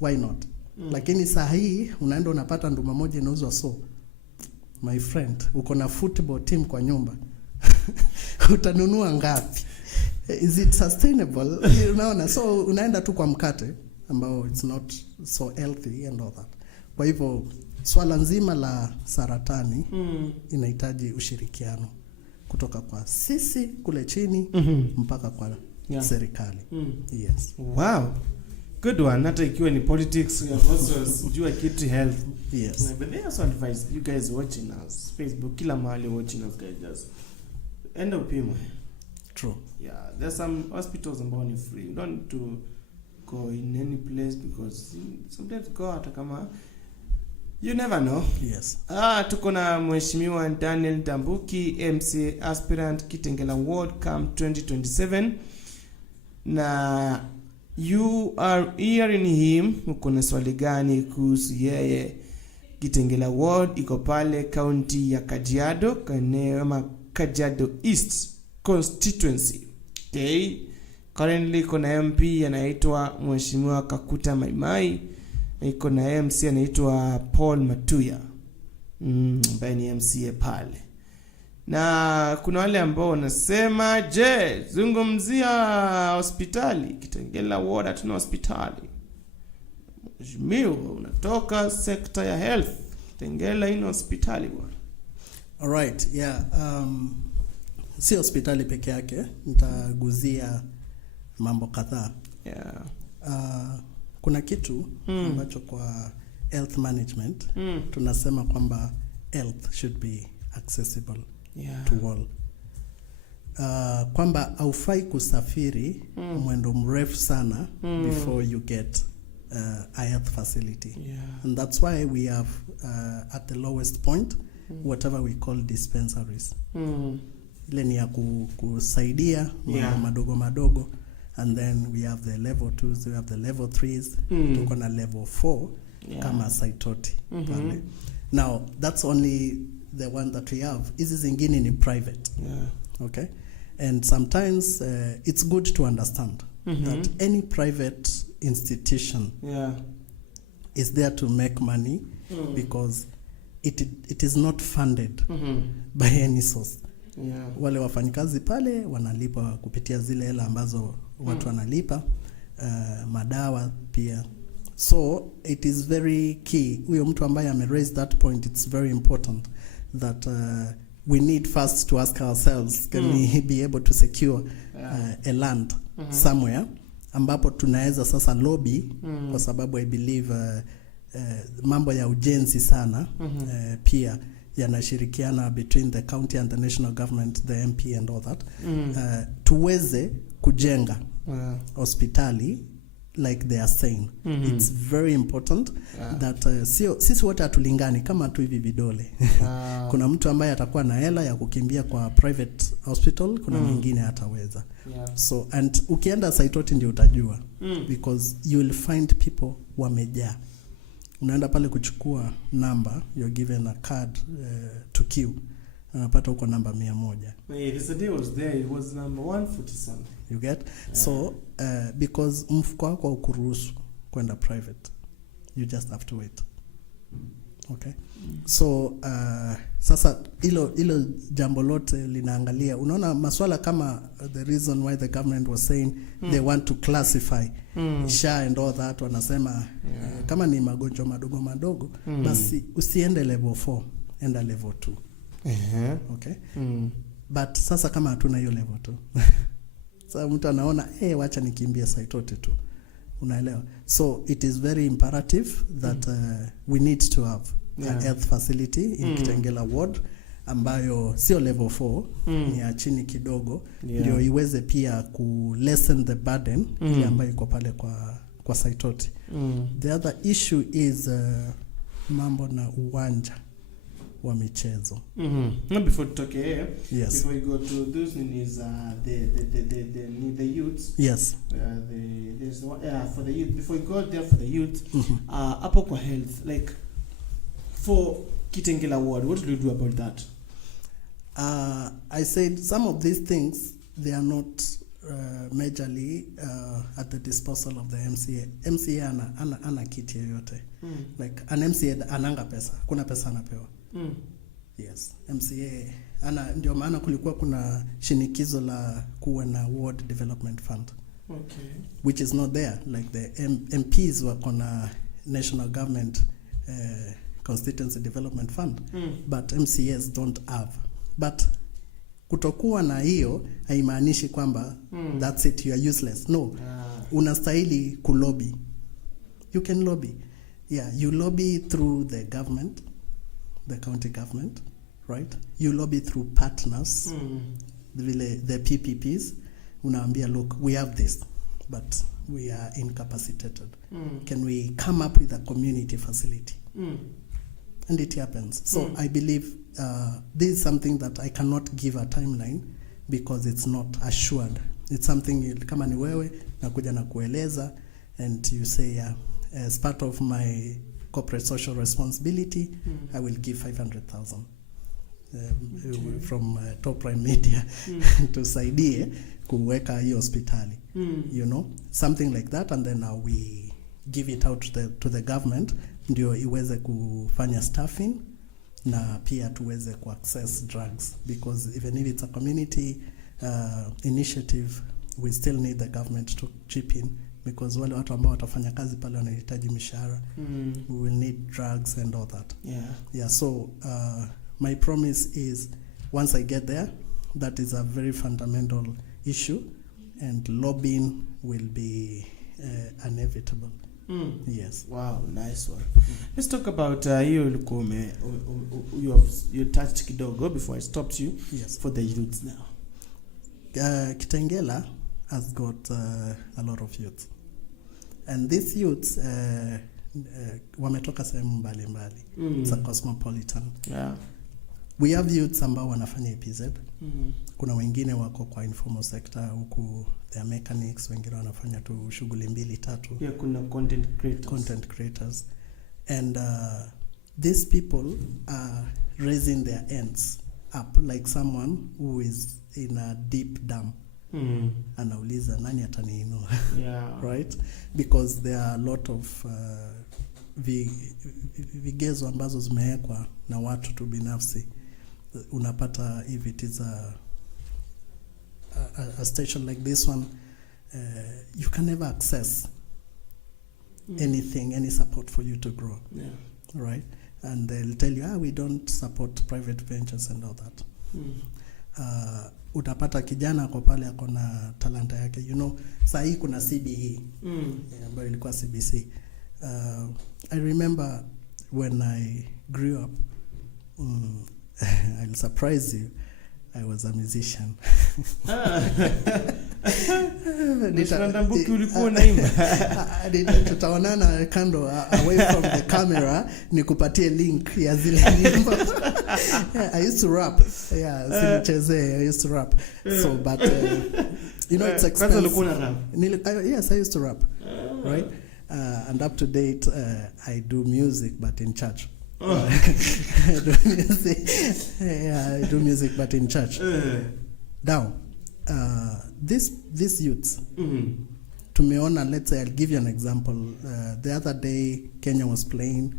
why not? Lakini saa hii unaenda unapata nduma moja inauzwa so. My friend, uko na football team kwa nyumba. Utanunua ngapi? Is it sustainable? Unaona, so unaenda tu kwa mkate ambao it's not so healthy and all that. Kwa hivyo swala nzima la saratani inahitaji ushirikiano kutoka kwa sisi kule chini mpaka kwa serikali. Yes. Wow. Good one. Hata ikiwa ni politics, we have also jua kitu health. Yes. But they also advise you guys watching us, Facebook, kila mahali watching us guys, just enda upimwe. True. Yeah, there's some hospitals ambao ni free. You don't need to go in any place because sometimes go hata kama You never know. Yes. Tuko na Mheshimiwa Daniel Ndambuki, MCA aspirant Kitengela Ward come 2027. Na you are hearing him. Uko na swali gani kuhusu yeye? Kitengela Ward iko pale county ya Kajiado, Kajiado East constituency. Okay. Currently kuna MP anaitwa Mheshimiwa Kakuta Maimai. Iko na MC anaitwa Paul Matuya. Ambaye ni MCA pale. Na kuna wale ambao wanasema, je, zungumzia hospitali. Kitengela Ward hatuna hospitali. Mheshimiwa, unatoka sekta ya health. Kitengela ina hospitali bwana. Alright, yeah. Si hospitali peke yake, nitaguzia mambo kadhaa. Yeah. Kuna kitu ambacho kwa health management tunasema kwamba health should be accessible to all. Kwamba haufai kusafiri mwendo mrefu sana before you get a health facility. And that's why we have at the lowest point whatever we call dispensaries. Ile ni ya kusaidia madogo madogo. And then we have the level 2s, we have the level 3s, tuko na level 4 kama Saitoti. Now that's only the one that we have. Hizi zingine ni private. Okay? And sometimes it's good to understand that any private institution is there to make money because it is not funded by any source. Wale wafanyikazi pale wanalipa kupitia zile hela ambazo watu wanalipa, madawa pia. So it is very key. Huyo mtu ambaye ame raise that point, it's very important that we need first to ask ourselves, can we be able to secure a land somewhere ambapo tunaweza sasa lobby, kwa sababu I believe mambo ya ujenzi sana pia yanashirikiana between the county and the national government, the MP and all that. Tuweze kujenga hospitali like they are saying. It's very important that sisi wote hatulingani kama tu hivi vidole. Kuna mtu ambaye atakuwa na hela ya kukimbia kwa private hospital, kuna mwingine hataweza. So and ukienda Saitoti ndio utajua because you will find people wamejaa. Unaenda pale kuchukua number, you're given a card to queue. Unapata uko namba 100. The day was there, it was number 140 something. You get? So because mfuko wako ukuruhusu kwenda private, you just have to wait. Okay? So sasa ilo jambo lote linaangalia. Unaona maswala kama the reason why the government was saying they want to classify SHA and all that, wanasema kama ni magonjwa madogo madogo basi usiende level 4, enda level 2. Okay? But sasa kama hatuna hiyo level 2. Sasa mtu anaona wacha nikimbie Saitoti tu. Unaelewa? So it is very imperative that we need to have a health facility in Kitengela Ward ambayo sio level 4, ni ya chini kidogo, ndio iweze pia ku lessen the burden ile ambayo iko pale kwa Saitoti. The other issue is mambo na uwanja wa michezo. Not before to talk here. Yes. Before you go to those is the youths. Yes. There's one for the youth. Before you go there for the youth, hapo kwa health, like for Kitengela Ward, what do you do about that? I said some of these things, they are not majorly at the disposal of the MCA. MCA ana kiti yoyote. Like an MCA ananga pesa. Kuna pesa anapewa. Yes, MCA ndio maana kulikuwa kuna shinikizo la kuwa na ward development fund. Okay. Which is not there, like the MPs wako na national government constituency development fund, but MCAs don't have. But kutokuwa na hiyo haimaanishi kwamba that's it, you are useless. No. Unastahili kulobby. You can lobby. Yeah, you lobby through the government, the county government, right? You lobby through partners, the PPPs. Unaambia, look, we have this, but we are incapacitated. Can we come up with a community facility? and it happens. So I believe this is something that I cannot give a timeline because it's not assured. It's something kama ni wewe nakuja na kueleza, and you say as part of my corporate social responsibility I will give 500,000 from Top Prime Media tusaidie kuweka hiyo hospitali, you know, something like that, and then now we give it out to the government ndio iweze kufanya staffing na pia tuweze ku access drugs, because even if it's a community initiative we still need the government to chip in, because wale watu ambao watafanya kazi pale wanahitaji mishahara. We will need drugs and all that. So my promise is once I get there, that is a very fundamental issue, and lobbying will be inevitable. Yes. Wow, nice one. Let's talk about you Lukume. You touched kidogo before I stopped you. Yes. For the youths now. Kitengela has got a lot of youth, and these youths wametoka sehemu mbalimbali. It's a cosmopolitan. We have youths ambao wanafanya EPZ. Kuna wengine wako kwa informal sector huku, they are mechanics, wengine wanafanya tu shughuli mbili tatu. Kuna content creators. And these people are raising their ends up like someone who is in a deep dam. Anauliza nani ataniinua? Right? Because there are a lot of vigezo ambazo zimewekwa na watu tu binafsi. Unapata if it is a station like this one, you can never access anything, any support for you to grow. Right? And they'll tell you, we don't support private ventures and all that. Utapata kijana kwa pale akona talanta yake, you know. Saa hii kuna CBE ambayo ilikuwa CBC. I remember when I grew up, I'll surprise you, I was a musician. Tutaonana kando away from the camera nikupatie link ya zile nyimbo. I used to rap. Sinicheze, I used to rap. So but you know, it's expensive. Yes, I used to rap. Right? And up to date I do music but in church. I do music but in church. Now these youths, tumeona, let's say I'll give you an example. The other day Kenya was playing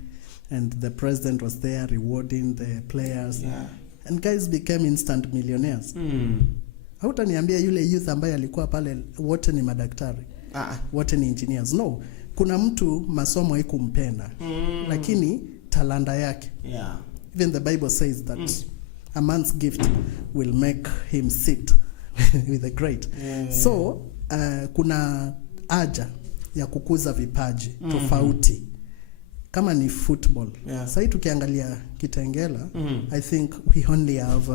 and the president was there rewarding the players, and guys became instant millionaires. Hautaniambia yule youth ambaye alikuwa pale wote ni madaktari, wote ni engineers. No, kuna mtu masomo haikumpenda, lakini talanta yake. Even the Bible says that a man's gift will make him sit with the great. So kuna haja ya kukuza vipaji tofauti kama ni football. Sasa tukiangalia Kitengela, I think we only have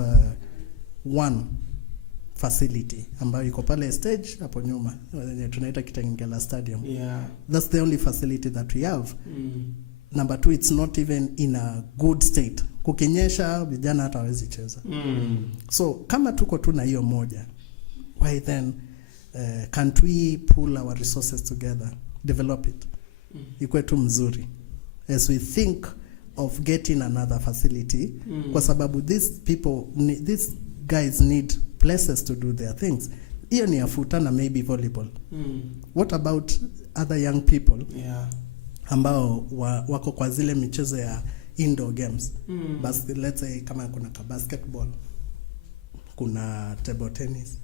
one facility ambayo iko pale stage hapo nyuma, tunaita Kitengela Stadium. That's the only facility that we have. Number 2, it's not even in a good state. Kukinyesha vijana hata hawezi cheza. So kama tuko tu na hiyo moja, why then can't we pull our resources together, develop it, ikuwe tu mzuri, as we think of getting another facility, kwa sababu these guys need places to do their things. Hiyo ni afuta na maybe volleyball. What about other young people ambao wako kwa zile michezo ya indoor games? But let's say kama kuna basketball, kuna table tennis,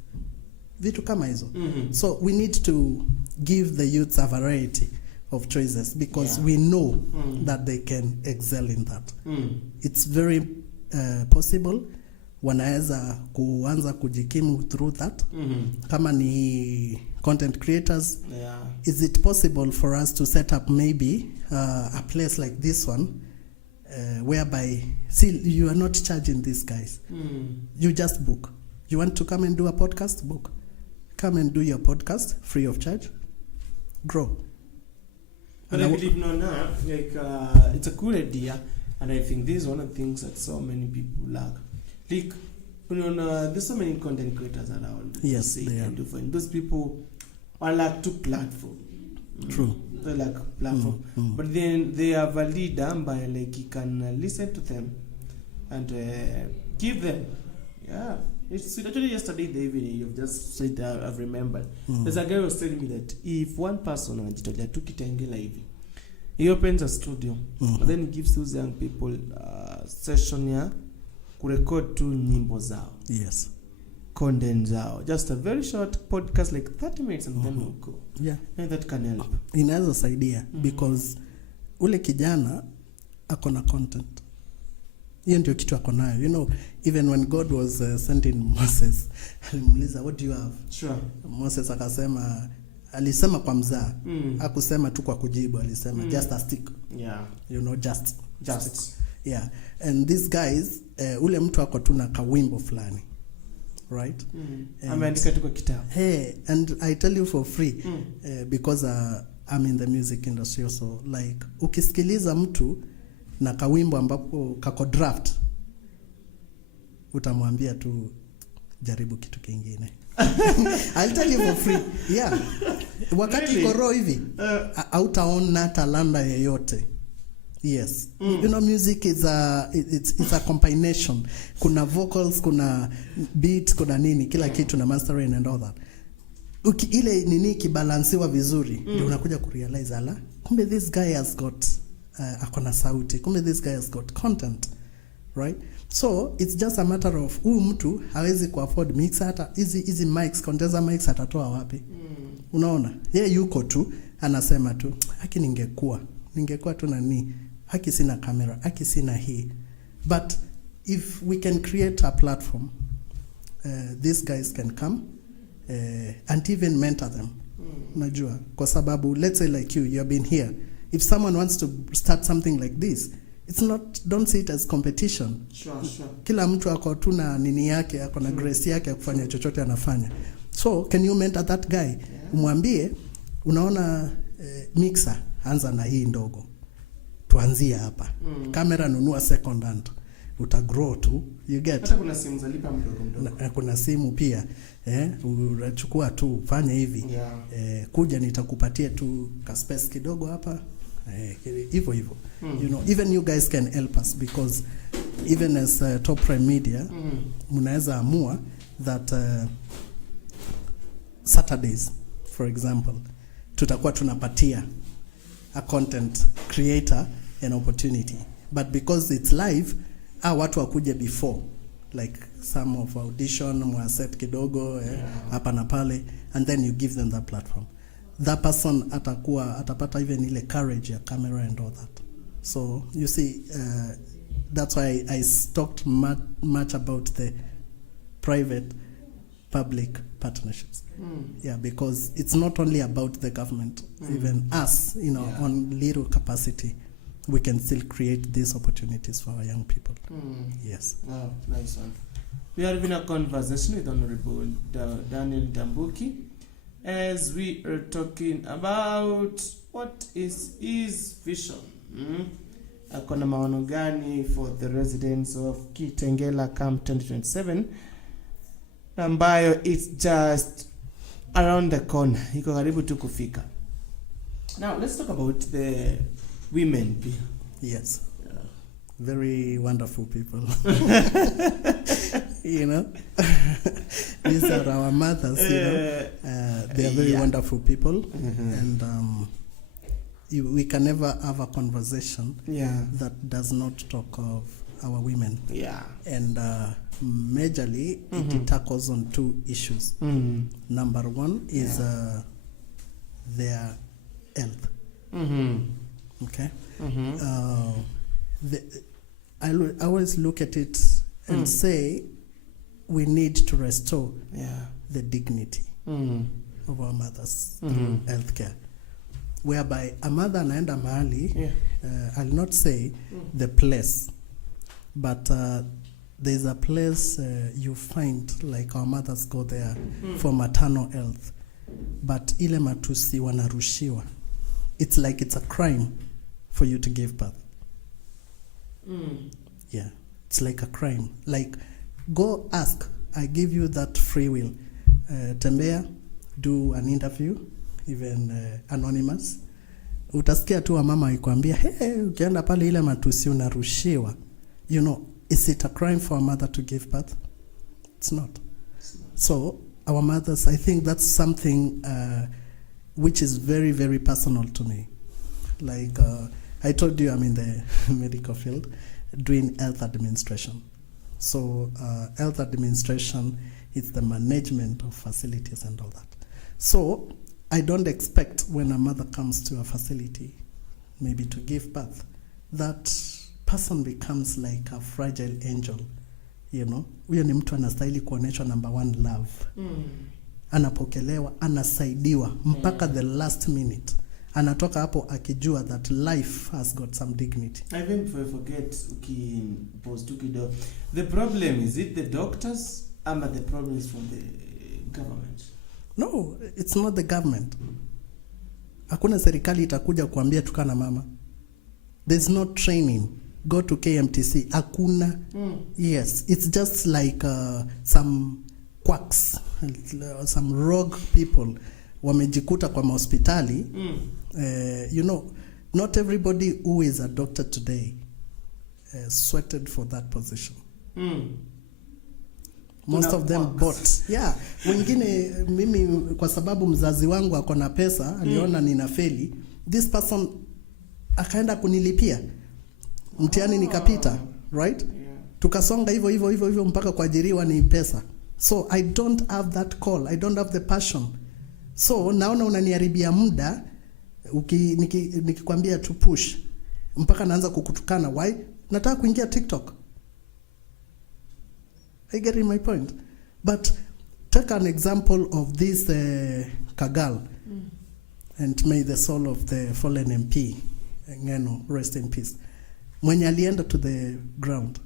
vitu kama hizo. So we need to give the youths a variety of choices, because we know that they can excel in that. It's very possible wanaweza kuanza kujikimu through that. Kama ni content creators, is it possible for us to set up maybe a place like this one, whereby you are not charging these guys, you just book. You want to come and do a podcast, book. Come and do your podcast free of charge, grow. But I believe like it's a cool idea. And I think this is one of the things that so many people lack. Like, there's so many content creators around. Yes, they are. Those people are lack to platform. True. They lack platform. But then they have a leader by like you can listen to them and give them. Yeah. It's actually yesterday in the evening, you've just said that I've remembered. There's a guy who was telling me that if one person anajitolea tu Kitengela hivi, he opens a studio, and then he gives those young people session ya kurecord tu nyimbo zao. Yes. Content zao. Just a very short podcast, like 30 minutes, and then we'll go. Yeah. And that can help. Inaweza saidia because ule kijana akona content. Hiyo ndio kitu ako nayo. You know, even when God was sending Moses, alimuuliza, what do you have? Sure. Moses akasema, alisema kwa mzaa. Hakusema tu kwa kujibu, alisema just a stick. Yeah. You know, just. Yeah. And these guys, ule mtu ako tu na kawimbo fulani. Right? Ameandika tu kwa kitabu. Hey, and I tell you for free, because I'm in the music industry also, like, ukisikiliza mtu na kawimbo ambapo kako draft, utamwambia tu jaribu kitu kingine. I'll tell you for free. Yeah. Wakati really? Koro hivi, hautaona talanta yoyote. Yes. You know, music is it's a combination. Kuna vocals, kuna beats, kuna nini, kila kitu na mastering and all that. Ile nini kibalansiwa vizuri, ndio unakuja kurealize ala, kumbe this guy has got akona sauti, kumbe this guy has got content, right? So it's just a matter of huyu mtu hawezi ku afford mix, hata hizi mics, condenser mics atatoa wapi? Unaona? Yeye yuko tu anasema tu haki ningekuwa tu nani, haki sina camera, haki sina hii. But if we can create a platform, these guys can come and even mentor them. Najua kwa sababu let's say like you have been here. If someone wants to start something like this, don't see it as competition. Sure. Kila mtu ako tu na nini yake, ako na grace yake ya kufanya chochote anafanya. So can you mentor that guy? Yeah. Umwambie, unaona mixer, anza na hii ndogo. Tuanzie hapa. Kamera nunua second hand. Utagrow tu. You get. Hata kuna simu za lipa mdogo. Kuna simu pia. Unachukua tu, fanya hivi. Yeah. Kuja nitakupatia tu ka space kidogo hapa. Hivyo. You know, even you guys can help us because even as Top Prime Media, mnaweza amua that Saturdays, for example, tutakuwa tunapatia a content creator an opportunity. But because it's live, watu wakuje before, like some of audition, mwaset kidogo, hapa na pale, and then you give them that platform. That person atapata even ile courage ya camera and all that. So you see, that's why I talked much about the private-public partnerships. Yeah, because it's not only about the government, even us, you know, on little capacity, we can still create these opportunities for our young people. Yes. Oh, nice one. We are having a conversation with Honorable Daniel Ndambuki as we are talking about what is his vision. Akona maono gani for the residents of Kitengela Camp 2027, ambayo it's just around the corner, iko karibu tu kufika. Now let's talk about the women. Yes. Very wonderful people. You know, these are our mothers, you know. They are very wonderful people. And we can never have a conversation that does not talk of our women. Yeah. And majorly, it tackles on two issues. Number one is their health. Okay? I always look at it and say we need to restore the dignity of our mothers through healthcare. Whereby a mother anaenda mahali, I'll not say the place, but there's a place you find, like our mothers go there for maternal health, but ile matusi wanarushiwa. It's like it's a crime for you to give birth. Yeah, it's like a crime. Like, go ask. I give you that free will. Tembea, do an interview, even anonymous. Utasikia tu mama ikwambia, hey, ukienda pale ile matusi unarushiwa. You know, is it a crime for a mother to give birth? It's not. So, our mothers, I think that's something which is very, very personal to me. Like, I told you I'm in the medical field doing health administration. So, health administration is the management of facilities and all that. So, I don't expect when a mother comes to a facility, maybe to give birth, that person becomes like a fragile angel. You know, huyo ni mtu anastahili kuoneshwa number one love. Anapokelewa, anasaidiwa mpaka the last minute. Anatoka hapo akijua that life has got some dignity. I think if I forget the problem is it the doctors ama the problem is from the government? No, it's not the government. Hakuna serikali itakuja kuambia tukana mama. There's no training. Go to KMTC. Hakuna. Yes, it's just like some quacks, some rogue people wamejikuta kwa hospitali. You know, not everybody who is a doctor today sweated for that position. Most of them bought. Yeah, wengine mimi kwa sababu mzazi wangu akona pesa, aliona ninafeli, this person akaenda kunilipia. Mtihani nikapita, right? Tukasonga hivyo mpaka kuajiriwa ni pesa. So I don't have that call. I don't have the passion. So naona unaniharibia muda nikikwambia to push mpaka naanza kukutukana. Why? Nataka kuingia TikTok. I get in my point. But take an example of this Kagal. And may the soul of the fallen MP Ngeno rest in peace. Mwenye alienda to the ground,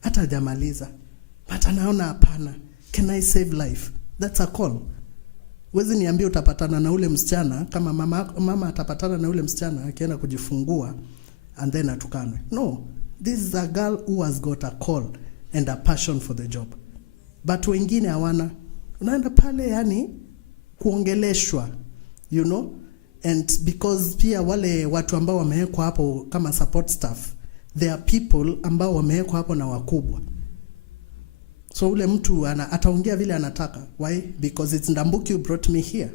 hata hajamaliza, but anaona hapana, can I save life? That's a call. Wezi niambia utapatana na ule msichana, kama mama atapatana na ule msichana akienda kujifungua and then atukanwe. No, this is a girl who has got a call and a passion for the job. But wengine hawana. Unaenda pale yani kuongeleshwa, you know? And because pia wale watu ambao wamewekwa hapo kama support staff, there are people ambao wamewekwa hapo na wakubwa. So ule mtu ataongea vile anataka. Why? Because it's Ndambuki who brought me here.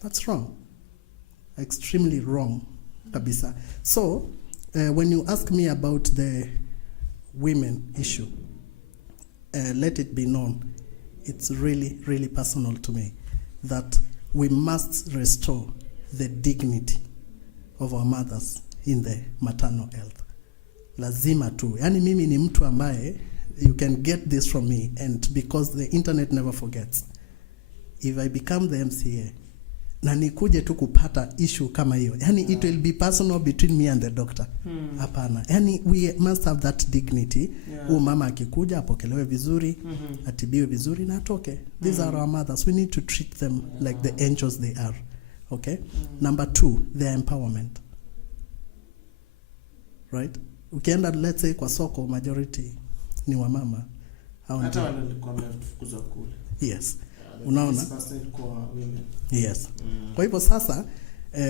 That's wrong. Extremely wrong. Kabisa. So, when you ask me about the women issue, let it be known, it's really, really personal to me that we must restore the dignity of our mothers in the maternal health. Lazima tu. Yani mimi ni mtu ambaye, you can get this from me, and because the internet never forgets, if I become the MCA, na nikuje tu kupata issue kama hiyo, yani it will be personal between me and the doctor. Hapana. Yani we must have that dignity. Mama akikuja apokelewe vizuri, atibiwe vizuri na atoke. These are our mothers. We need to treat them like the angels they are. Okay? Number 2, their empowerment. Right? Ukienda let's say kwa soko, majority ni wa mama. Hata walikuwa wamefukuzwa kule. Yes. Unaona? Yes. Kwa hivyo sasa,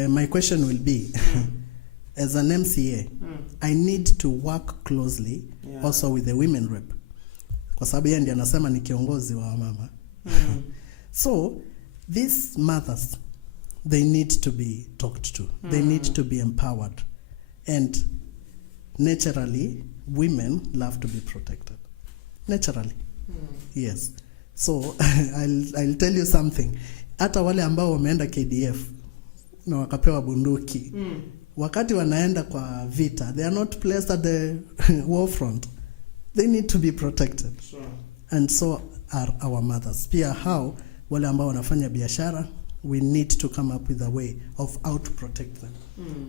my question will be, as an MCA, I need to work closely also with the women rep. Kwa sababu yeye ndiye anasema ni kiongozi wa mama. So, these mothers, they need to be talked to. They need to be empowered. And naturally, women love to be protected. Naturally. Yes. So, I'll tell you something. Hata wale ambao wameenda KDF na wakapewa bunduki, wakati wanaenda kwa vita, they are not placed at the war front. They need to be protected. Sure. And so are our mothers. Pia how wale ambao wanafanya biashara, we need to come up with a way of how to protect them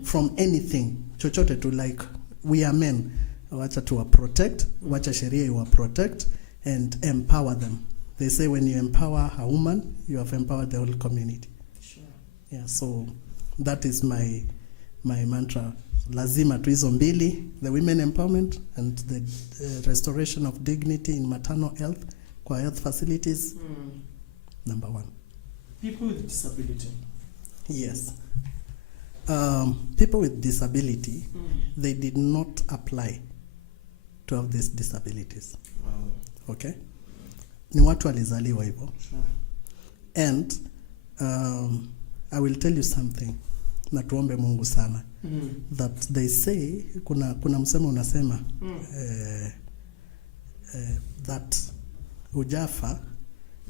from anything. Chochote to, like, we are men. Wacha to protect, wacha sheria iwa protect and empower them. They say when you empower a woman, you have empowered the whole community. Sure. Yeah, so that is my mantra lazima tu hizo mbili, the women empowerment and the restoration of dignity in maternal health kwa health facilities. Number one. People with disability. Yes. People with disability, they did not apply to have these disabilities. Wow. Okay? Ni watu walizaliwa hivyo. Sure. And I will tell you something. Na tuombe Mungu sana. That they say, kuna msemo unasema that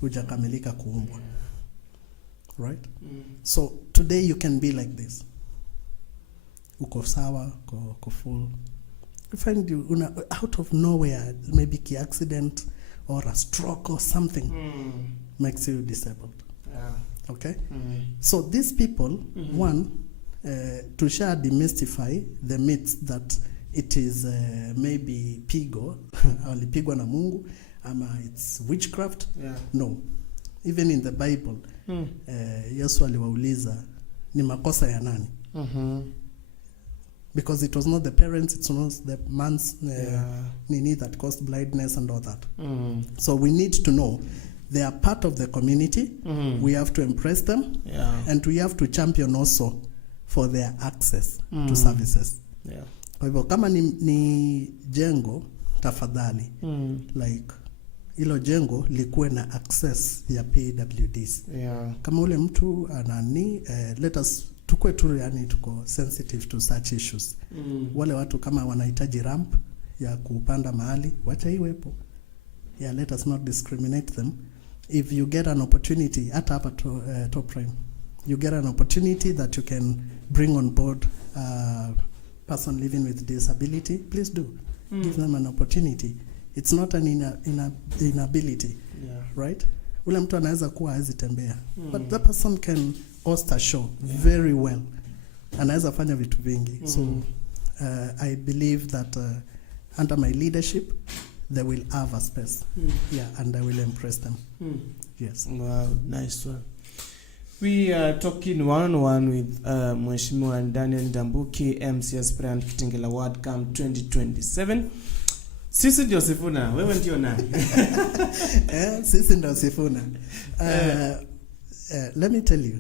hujakamilika kuumbwa. Right? So today you can be like this. Uko sawa, uko full. You find you out of nowhere, maybe ki accident or a stroke or something makes you disabled. Yeah. Okay? So these people, one, to share demystify the myths that it is maybe pigo, alipigwa na Mungu, ama it's witchcraft. Yeah. No. Even in the Bible, Yesu aliwauliza ni makosa ya nani? Because it was not the parents, it was the man's nini that caused blindness and all that. So we need to know they are part of the community. We have to embrace them, and we have to champion also for their access to services. Yeah. Kwa hivyo kama ni jengo, tafadhali, like ilo jengo likuwe na access ya PWDs. Yeah. Kama ule mtu anani, let us tukue tu, yani tuko sensitive to such issues. Wale watu kama wanahitaji ramp ya kupanda mahali, wacha iwepo. Yeah, let us not discriminate them. If you get an opportunity, hata hapa Top Prime, you get an opportunity that you can bring on board a person living with disability, please do. Give them an opportunity. It's not an inability, right? Ule mtu anaweza kuwa hawezi tembea, but that person can host a show very well. Anaweza fanya vitu vingi. So I believe that under my leadership, they will have a space. Yeah, and I will impress them. Yes. Wow, nice one. We are talking one-on-one with Mheshimiwa Daniel Ndambuki, MC Aspirant Kitengela Ward Camp 2027. Sisi ndio Sifuna, wewe ndio nani? Sisi ndio Sifuna. Let me tell you,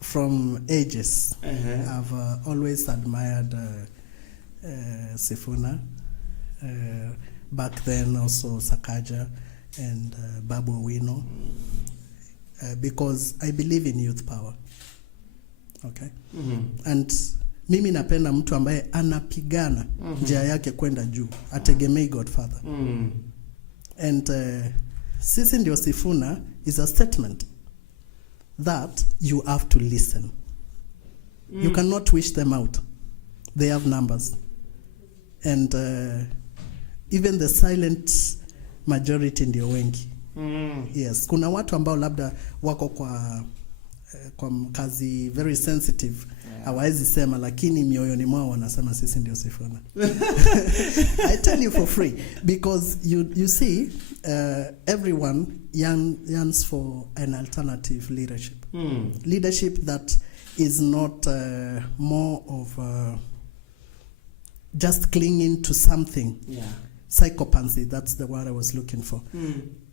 from ages, I've always admired Sifuna. Back then also Sakaja and Babu Owino, because I believe in youth power. Okay? And mimi napenda mtu ambaye anapigana njia yake kwenda juu, ategemei Godfather. And sisi ndio Sifuna is a statement that you have to listen. You cannot wish them out. They have numbers. And even the silent majority ndio wengi. Yes, kuna watu ambao labda wako kwa kazi very sensitive, hawawezi sema, lakini mioyoni mwao wanasema sisi ndio Sifuna. I tell you for free, because you see, everyone yearns for an alternative leadership. Leadership that is not more of just clinging to something. Psychopathy, that's the word I was looking for.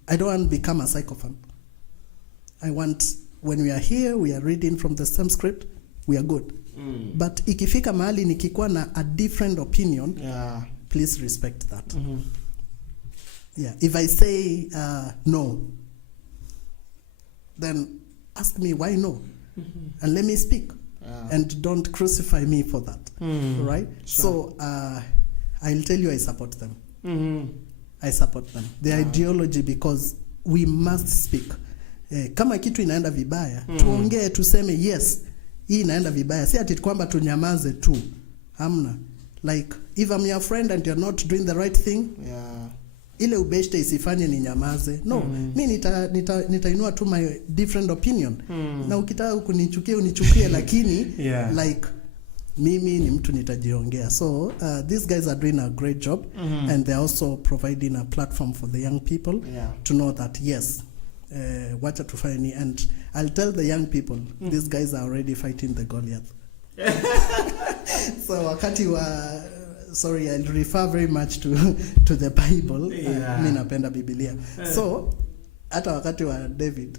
I don't want to become a psychopath. I want, when we are here, we are reading from the same script, we are good. But ikifika mahali nikikuwa na a different opinion, please respect that. Yeah, if I say no, then ask me why no, and let me speak, and don't crucify me for that. Right? Sure. So I'll tell you, I support them. I support them. The ideology, because we must speak. Kama kitu inaenda vibaya, tuongee, tuseme yes, hii inaenda vibaya. Si ati kwamba tunyamaze tu. Hamna. Like, if I'm your friend and you're not doing the right thing, ile ubeshte isifanye ni nyamaze. No, mi nitainua tu my different opinion. Na ukitaka kunichukia unichukie, lakini like mimi ni mtu nitajiongea. So these guys are doing a great job, and they're also providing a platform for the young people to know that yes, wacha tufanye. And I'll tell the young people, these guys are already fighting the Goliath. So wakati wa sorry, I'll refer very much to the Bible. Mimi napenda Biblia. So hata wakati wa David,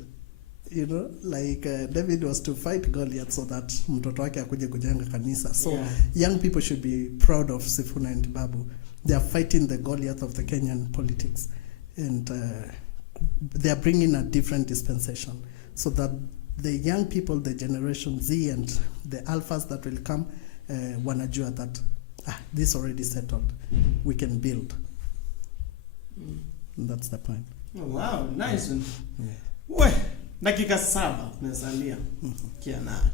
you know, like David was to fight Goliath so that mtoto wake akuje kujenga kanisa. So young people should be proud of Sifuna and Babu. They are fighting the Goliath of the Kenyan politics, and they are bringing a different dispensation so that the young people, the generation Z and the alphas that will come, wanajua that this already settled, we can build. That's the point. Oh, wow, nice one. We dakika 7 tumesalia kiana.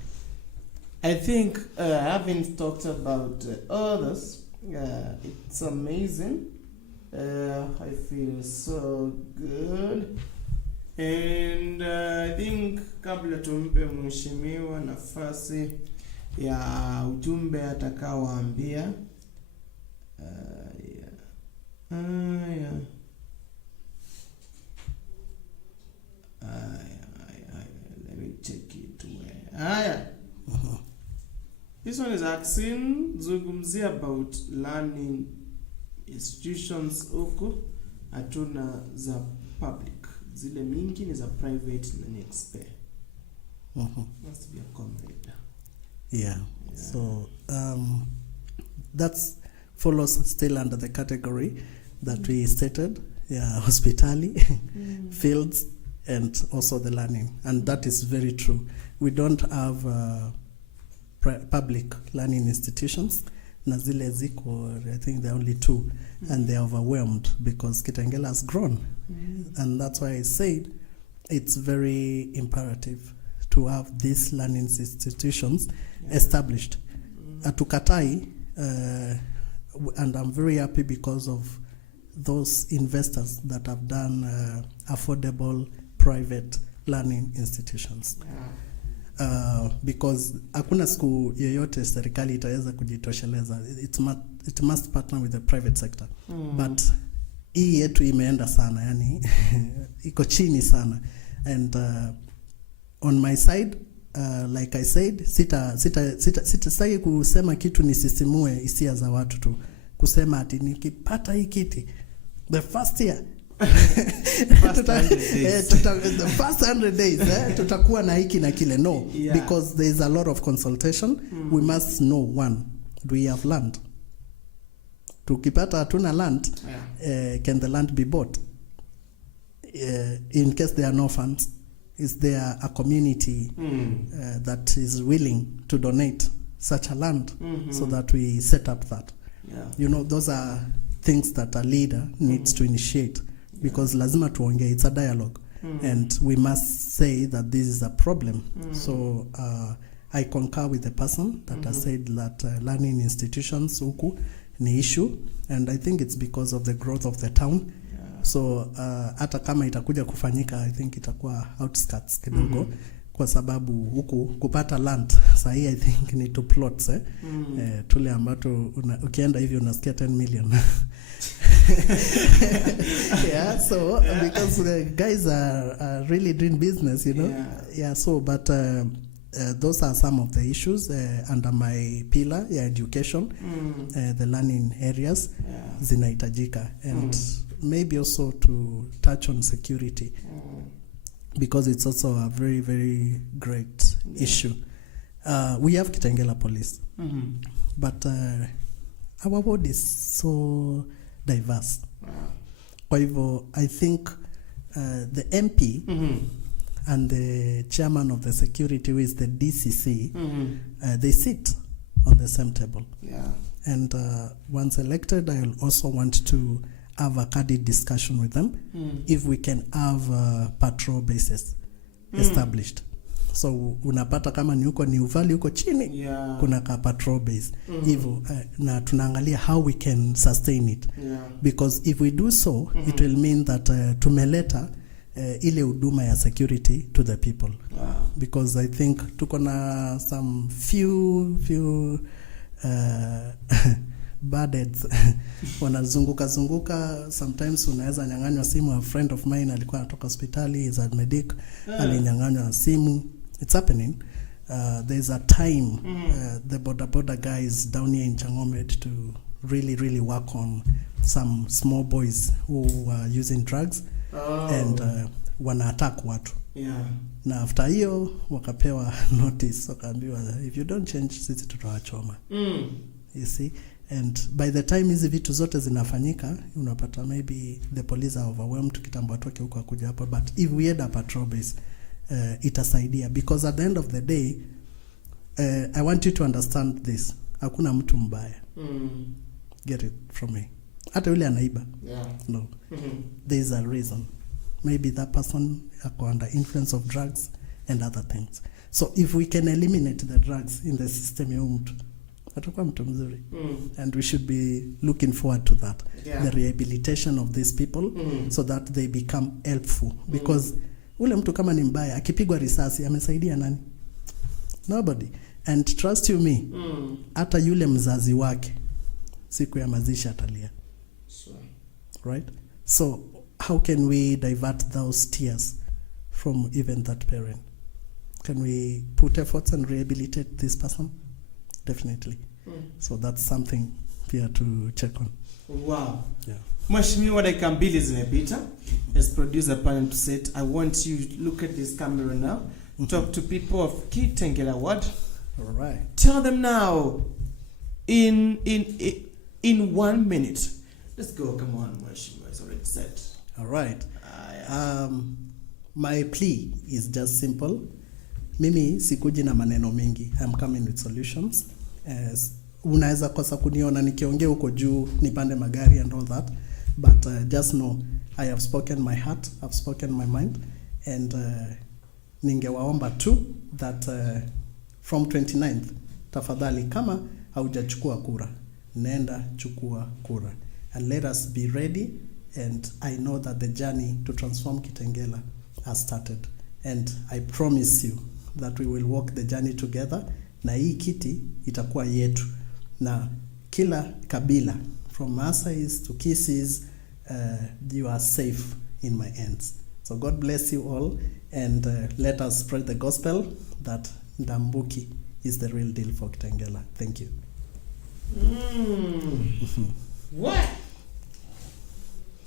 I think having talked about others, it's amazing. I feel so good. And I think kabla tumpe mheshimiwa nafasi ya ujumbe atakaowaambia, let me check it where. This one is asking zungumzia about learning institutions huku hatuna za public, zile mingi ni za private na ni expert. Must be a comrade. Yeah. So that's follows still under the category that we stated, hospitality, fields, and also the learning. And that is very true. We don't have public learning institutions. Na zile ziko, I think there are only 2, and they are overwhelmed because Kitengela has grown. And that's why I said it's very imperative to have these learning institutions established. Atukatai, and I'm very happy because of those investors that have done affordable private learning institutions. Because hakuna siku yoyote serikali itaweza kujitosheleza. It must partner with the private sector. But hii yetu imeenda sana, yani iko chini sana. And on my side, like I said, sitaki kusema kitu nisisimue hisia za watu tu. Kusema ati nikipata hii kiti the first year the first 100 days tutakuwa na hiki na kile. No, because there is a lot of consultation. We must know, one, do we have land? Tukipata hatuna land, can the land be bought? In case there are no funds, is there a community that is willing to donate such a land so that we set up that? You know, those are things that a leader needs to initiate, because lazima tuongee, it's a dialogue, and we must say that this is a problem. So I concur with the person that has said that learning institutions huku ni issue, and I think it's because of the growth of the town. So hata kama itakuja kufanyika, I think itakuwa outskirts kidogo, kwa sababu huku kupata land sahi I think ni 2 plots tule ambato ukienda hivi unasikia 10 million. So because the guys are really doing business, you know. So but those are some of the issues under my pillar, education, the learning areas zinahitajika, and maybe also to touch on security, because it's also a very, very great issue. We have Kitengela Police, but our ward is so diverse. Kwa hivyo, I think the MP and the chairman of the security, who is the DCC, they sit on the same table. And once elected, I will also want to have a candid discussion with them if we can have patrol bases established. So unapata kama ni huko ni uvali huko chini, kuna ka patrol base hivyo, na tunaangalia how we can sustain it, because if we do so it will mean that tumeleta ile huduma ya security to the people. Because I think tuko na some few bad heads wanazunguka. Sometimes unaweza nyang'anywa simu. A friend of mine alikuwa anatoka hospitali, is a medic, alinyang'anywa simu. It's happening. There's a time the border guys down here in Changomet to really work on some small boys who are using drugs and wana attack watu. Na after hiyo wakapewa notice, wakaambiwa if you don't change sisi tutawachoma. You see, and by the time hizi vitu zote zinafanyika unapata maybe the police are overwhelmed kitambo atoke huko akuja hapa, but if we had a patrol base itasaidia, because at the end of the day I want you to understand this, hakuna mtu mbaya. Get it from me. Hata yule anaiba. No. There is a reason. Maybe that person ako under influence of drugs and other things. So if we can eliminate the drugs in the system ya mtu, atakuwa mtu mzuri. And we should be looking forward to that. The rehabilitation of these people so that they become helpful. Because ule mtu kama ni mbaya akipigwa risasi amesaidia nani? Nobody. And trust you me, hata yule mzazi wake siku ya mazishi atalia. Right? So how can we divert those tears from even that parent? Can we put efforts and rehabilitate this person? Definitely. So that's something here to check on. Wow. Yeah. Mheshimiwa, dakika mbili zimepita. As producer panel to set, I want you to look at this camera now. Talk to people of Kitengela Ward. All right. Tell them now in 1 minute. Let's go. Come on, Mheshimiwa. It's already set. All right. My plea is just simple. Mimi sikuji na maneno mingi. I'm coming with solutions. Unaweza kosa kuniona nikiongea huko juu nipande magari and all that, but just know I have spoken my heart, I've spoken my mind, and ningewaomba tu that from 29th tafadhali, kama haujachukua kura, nenda chukua kura, and let us be ready. And I know that the journey to transform Kitengela has started, and I promise you that we will walk the journey together, na hii kiti itakuwa yetu, na kila kabila from Maasais to Kisis, you are safe in my hands. So God bless you all, and let us spread the gospel that Ndambuki is the real deal for Kitengela. Thank you. What?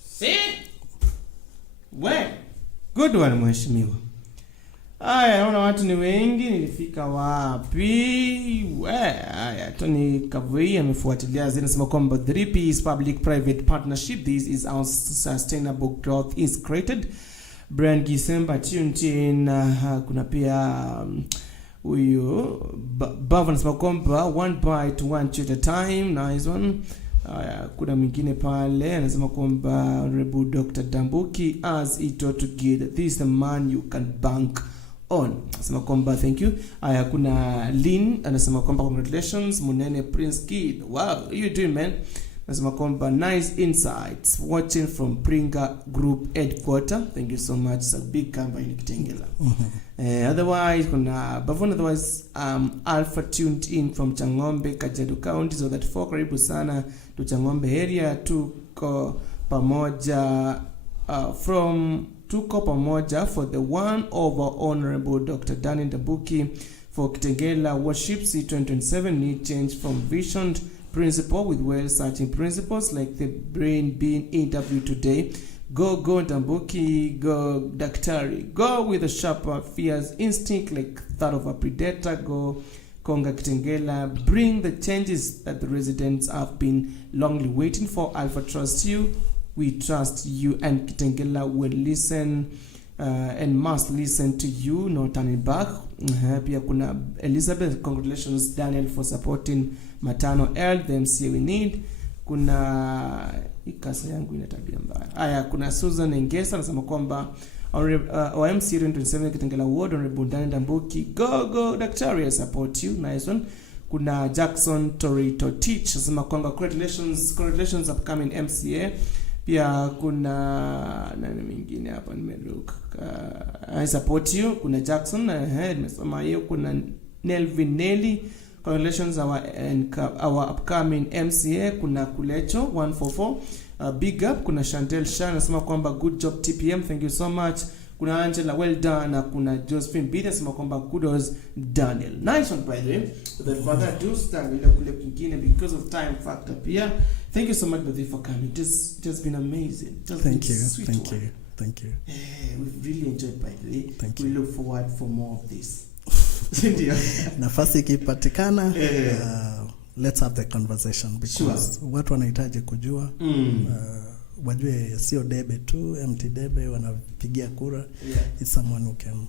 See? Well, good one, Mheshimiwa. Naona watu ni wengi, nilifika wapi? Haya, Tony Kavui amefuatilia zinasema kwamba 3P public private partnership. This is how sustainable growth is created. Brian Gisemba tuned in. Kuna pia huyu Bava anasema kwamba one bite one chew at a time. Nice one. Kuna mwingine pale anasema kwamba Honorable Dr. Ndambuki as ito to get, this is the man you can bank on. Anasema kwamba thank you. Kuna Lynn anasema kwamba congratulations Munene Prince Kid. Wow, how you doing, man? Anasema kwamba nice insights watching from Pringa Group headquarter. Thank you so much. It's a big company in Kitengela. Otherwise kuna Bavon, otherwise Alpha tuned in from Changombe, Kajiado County, so that for karibu sana to Changombe area. Tuko pamoja tuko pamoja for the one of our Honorable Dr. Danny Ndambuki for Kitengela Worship C2027 need change from visioned principle with well-searching principles like the brain being interviewed today. Go Ndambuki, go Daktari. Go with a sharper fierce instinct like that of a predator. Go Konga Kitengela. Bring the changes that the residents have been longly waiting for. Alpha trust you. We trust you, and Kitengela will listen and must listen to you, no turning back. Pia kuna Elizabeth, congratulations Daniel for supporting Matano L, the MCA we need. Kuna ikasa yangu ina tabia mbaya. Kuna Susan Engesa anasema kwamba OMC 27 Kitengela Ward Honorable Danny Ndambuki. Go Daktari, I support you. Nice one. Kuna Jackson Torito Teach anasema kwamba congratulations upcoming MCA. Pia kuna nani mwingine hapa nimelook. I support you. Kuna Jackson nimesema hiyo. Kuna Nelvin Nelly, congratulations our upcoming MCA. Kuna Kulecho 144 big up. Kuna Chantel Shan anasema kwamba good job TPM, thank you so much. kuna Angela well done, na kuna Josephine Bida anasema kwamba kudos Daniel. Nice one by the way. Without further ado, stand kule kwingine because of time factor pia. Thank you so much Badhi for coming. It has been amazing. Thank you. We've really enjoyed by the way. Thank we you. look forward for more of this. Nafasi ikipatikana, let's have the conversation because watu wanahitaji kujua wajue sio debe tu, empty debe wanapigia kura. It's someone who can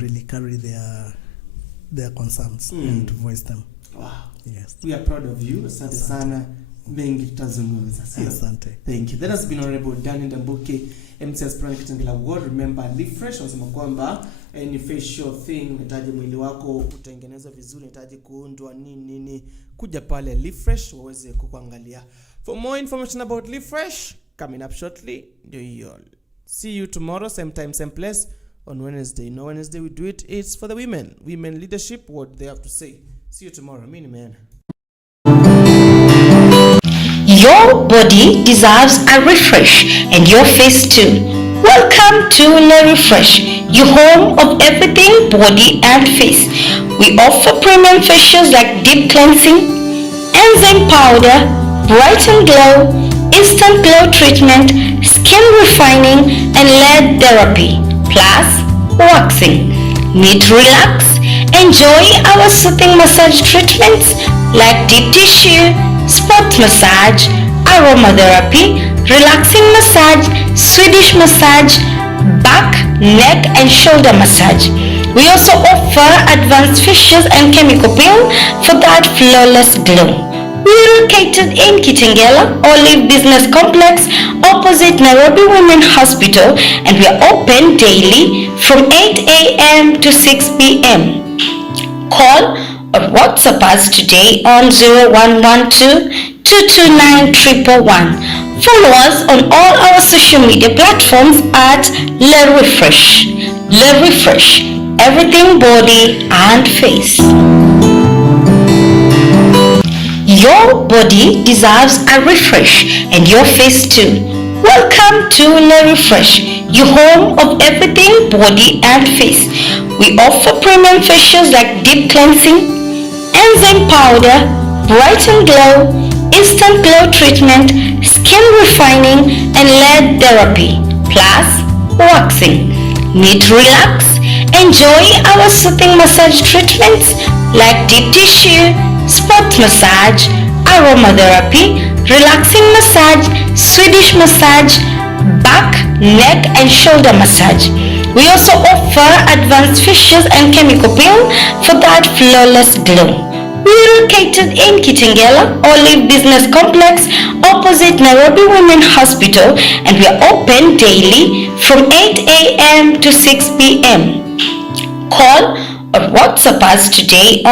really carry their concerns and voice them. Wow. Yes. We are proud of you. Asante sana. Mengi tutazungumza. Asante. Thank you. That has been Honorable Daniel Ndambuki, MCS Frank Kitengela Ward. Remember, live fresh. Wanasema kwamba any facial thing, unahitaji mwili wako utengeneza vizuri, unahitaji kuundwa nini, kuja pale Live Fresh waweze kukuangalia. For more information about Live Fresh, coming up shortly, see you tomorrow, same time, same place, on Wednesday. No, Wednesday we do it. It's for the women leadership, what they have to say. See you tomorrow. Mini man. Your body deserves a refresh, and your face too. Welcome to Le Refresh, your home of everything body and face. We offer premium facials like deep cleansing, enzyme powder, brighten glow, instant glow treatment, skin refining, and LED therapy, plus waxing. Need to relax? Enjoy our soothing massage treatments like deep tissue, spot massage, aromatherapy, relaxing massage, Swedish massage, back, neck and shoulder massage. We also offer advanced facials and chemical peel for that flawless glow. We are located in Kitengela, Olive Business Complex, opposite Nairobi Women Hospital, and we are open daily from 8 a.m. to 6 p.m. Call or WhatsApp us today on 0112 229 111. Follow us on all our social media platforms at Le Refresh. Le Refresh, everything body and face. Your body deserves a refresh, and your face too. Welcome to Le Refresh, your home of everything body and face. We offer premium facials like deep cleansing, enzyme powder, brighten glow, instant glow treatment, skin refining, and LED therapy, plus waxing. Need to relax? Enjoy our soothing massage treatments like deep tissue, spot massage, aromatherapy, relaxing massage, Swedish massage, back, neck and shoulder massage. We also offer advanced facials and chemical peel for that flawless glow. We are located in Kitengela, Olive Business Complex, opposite Nairobi Women Hospital, and we are open daily from 8 a.m. to 6 p.m. Call or WhatsApp us today on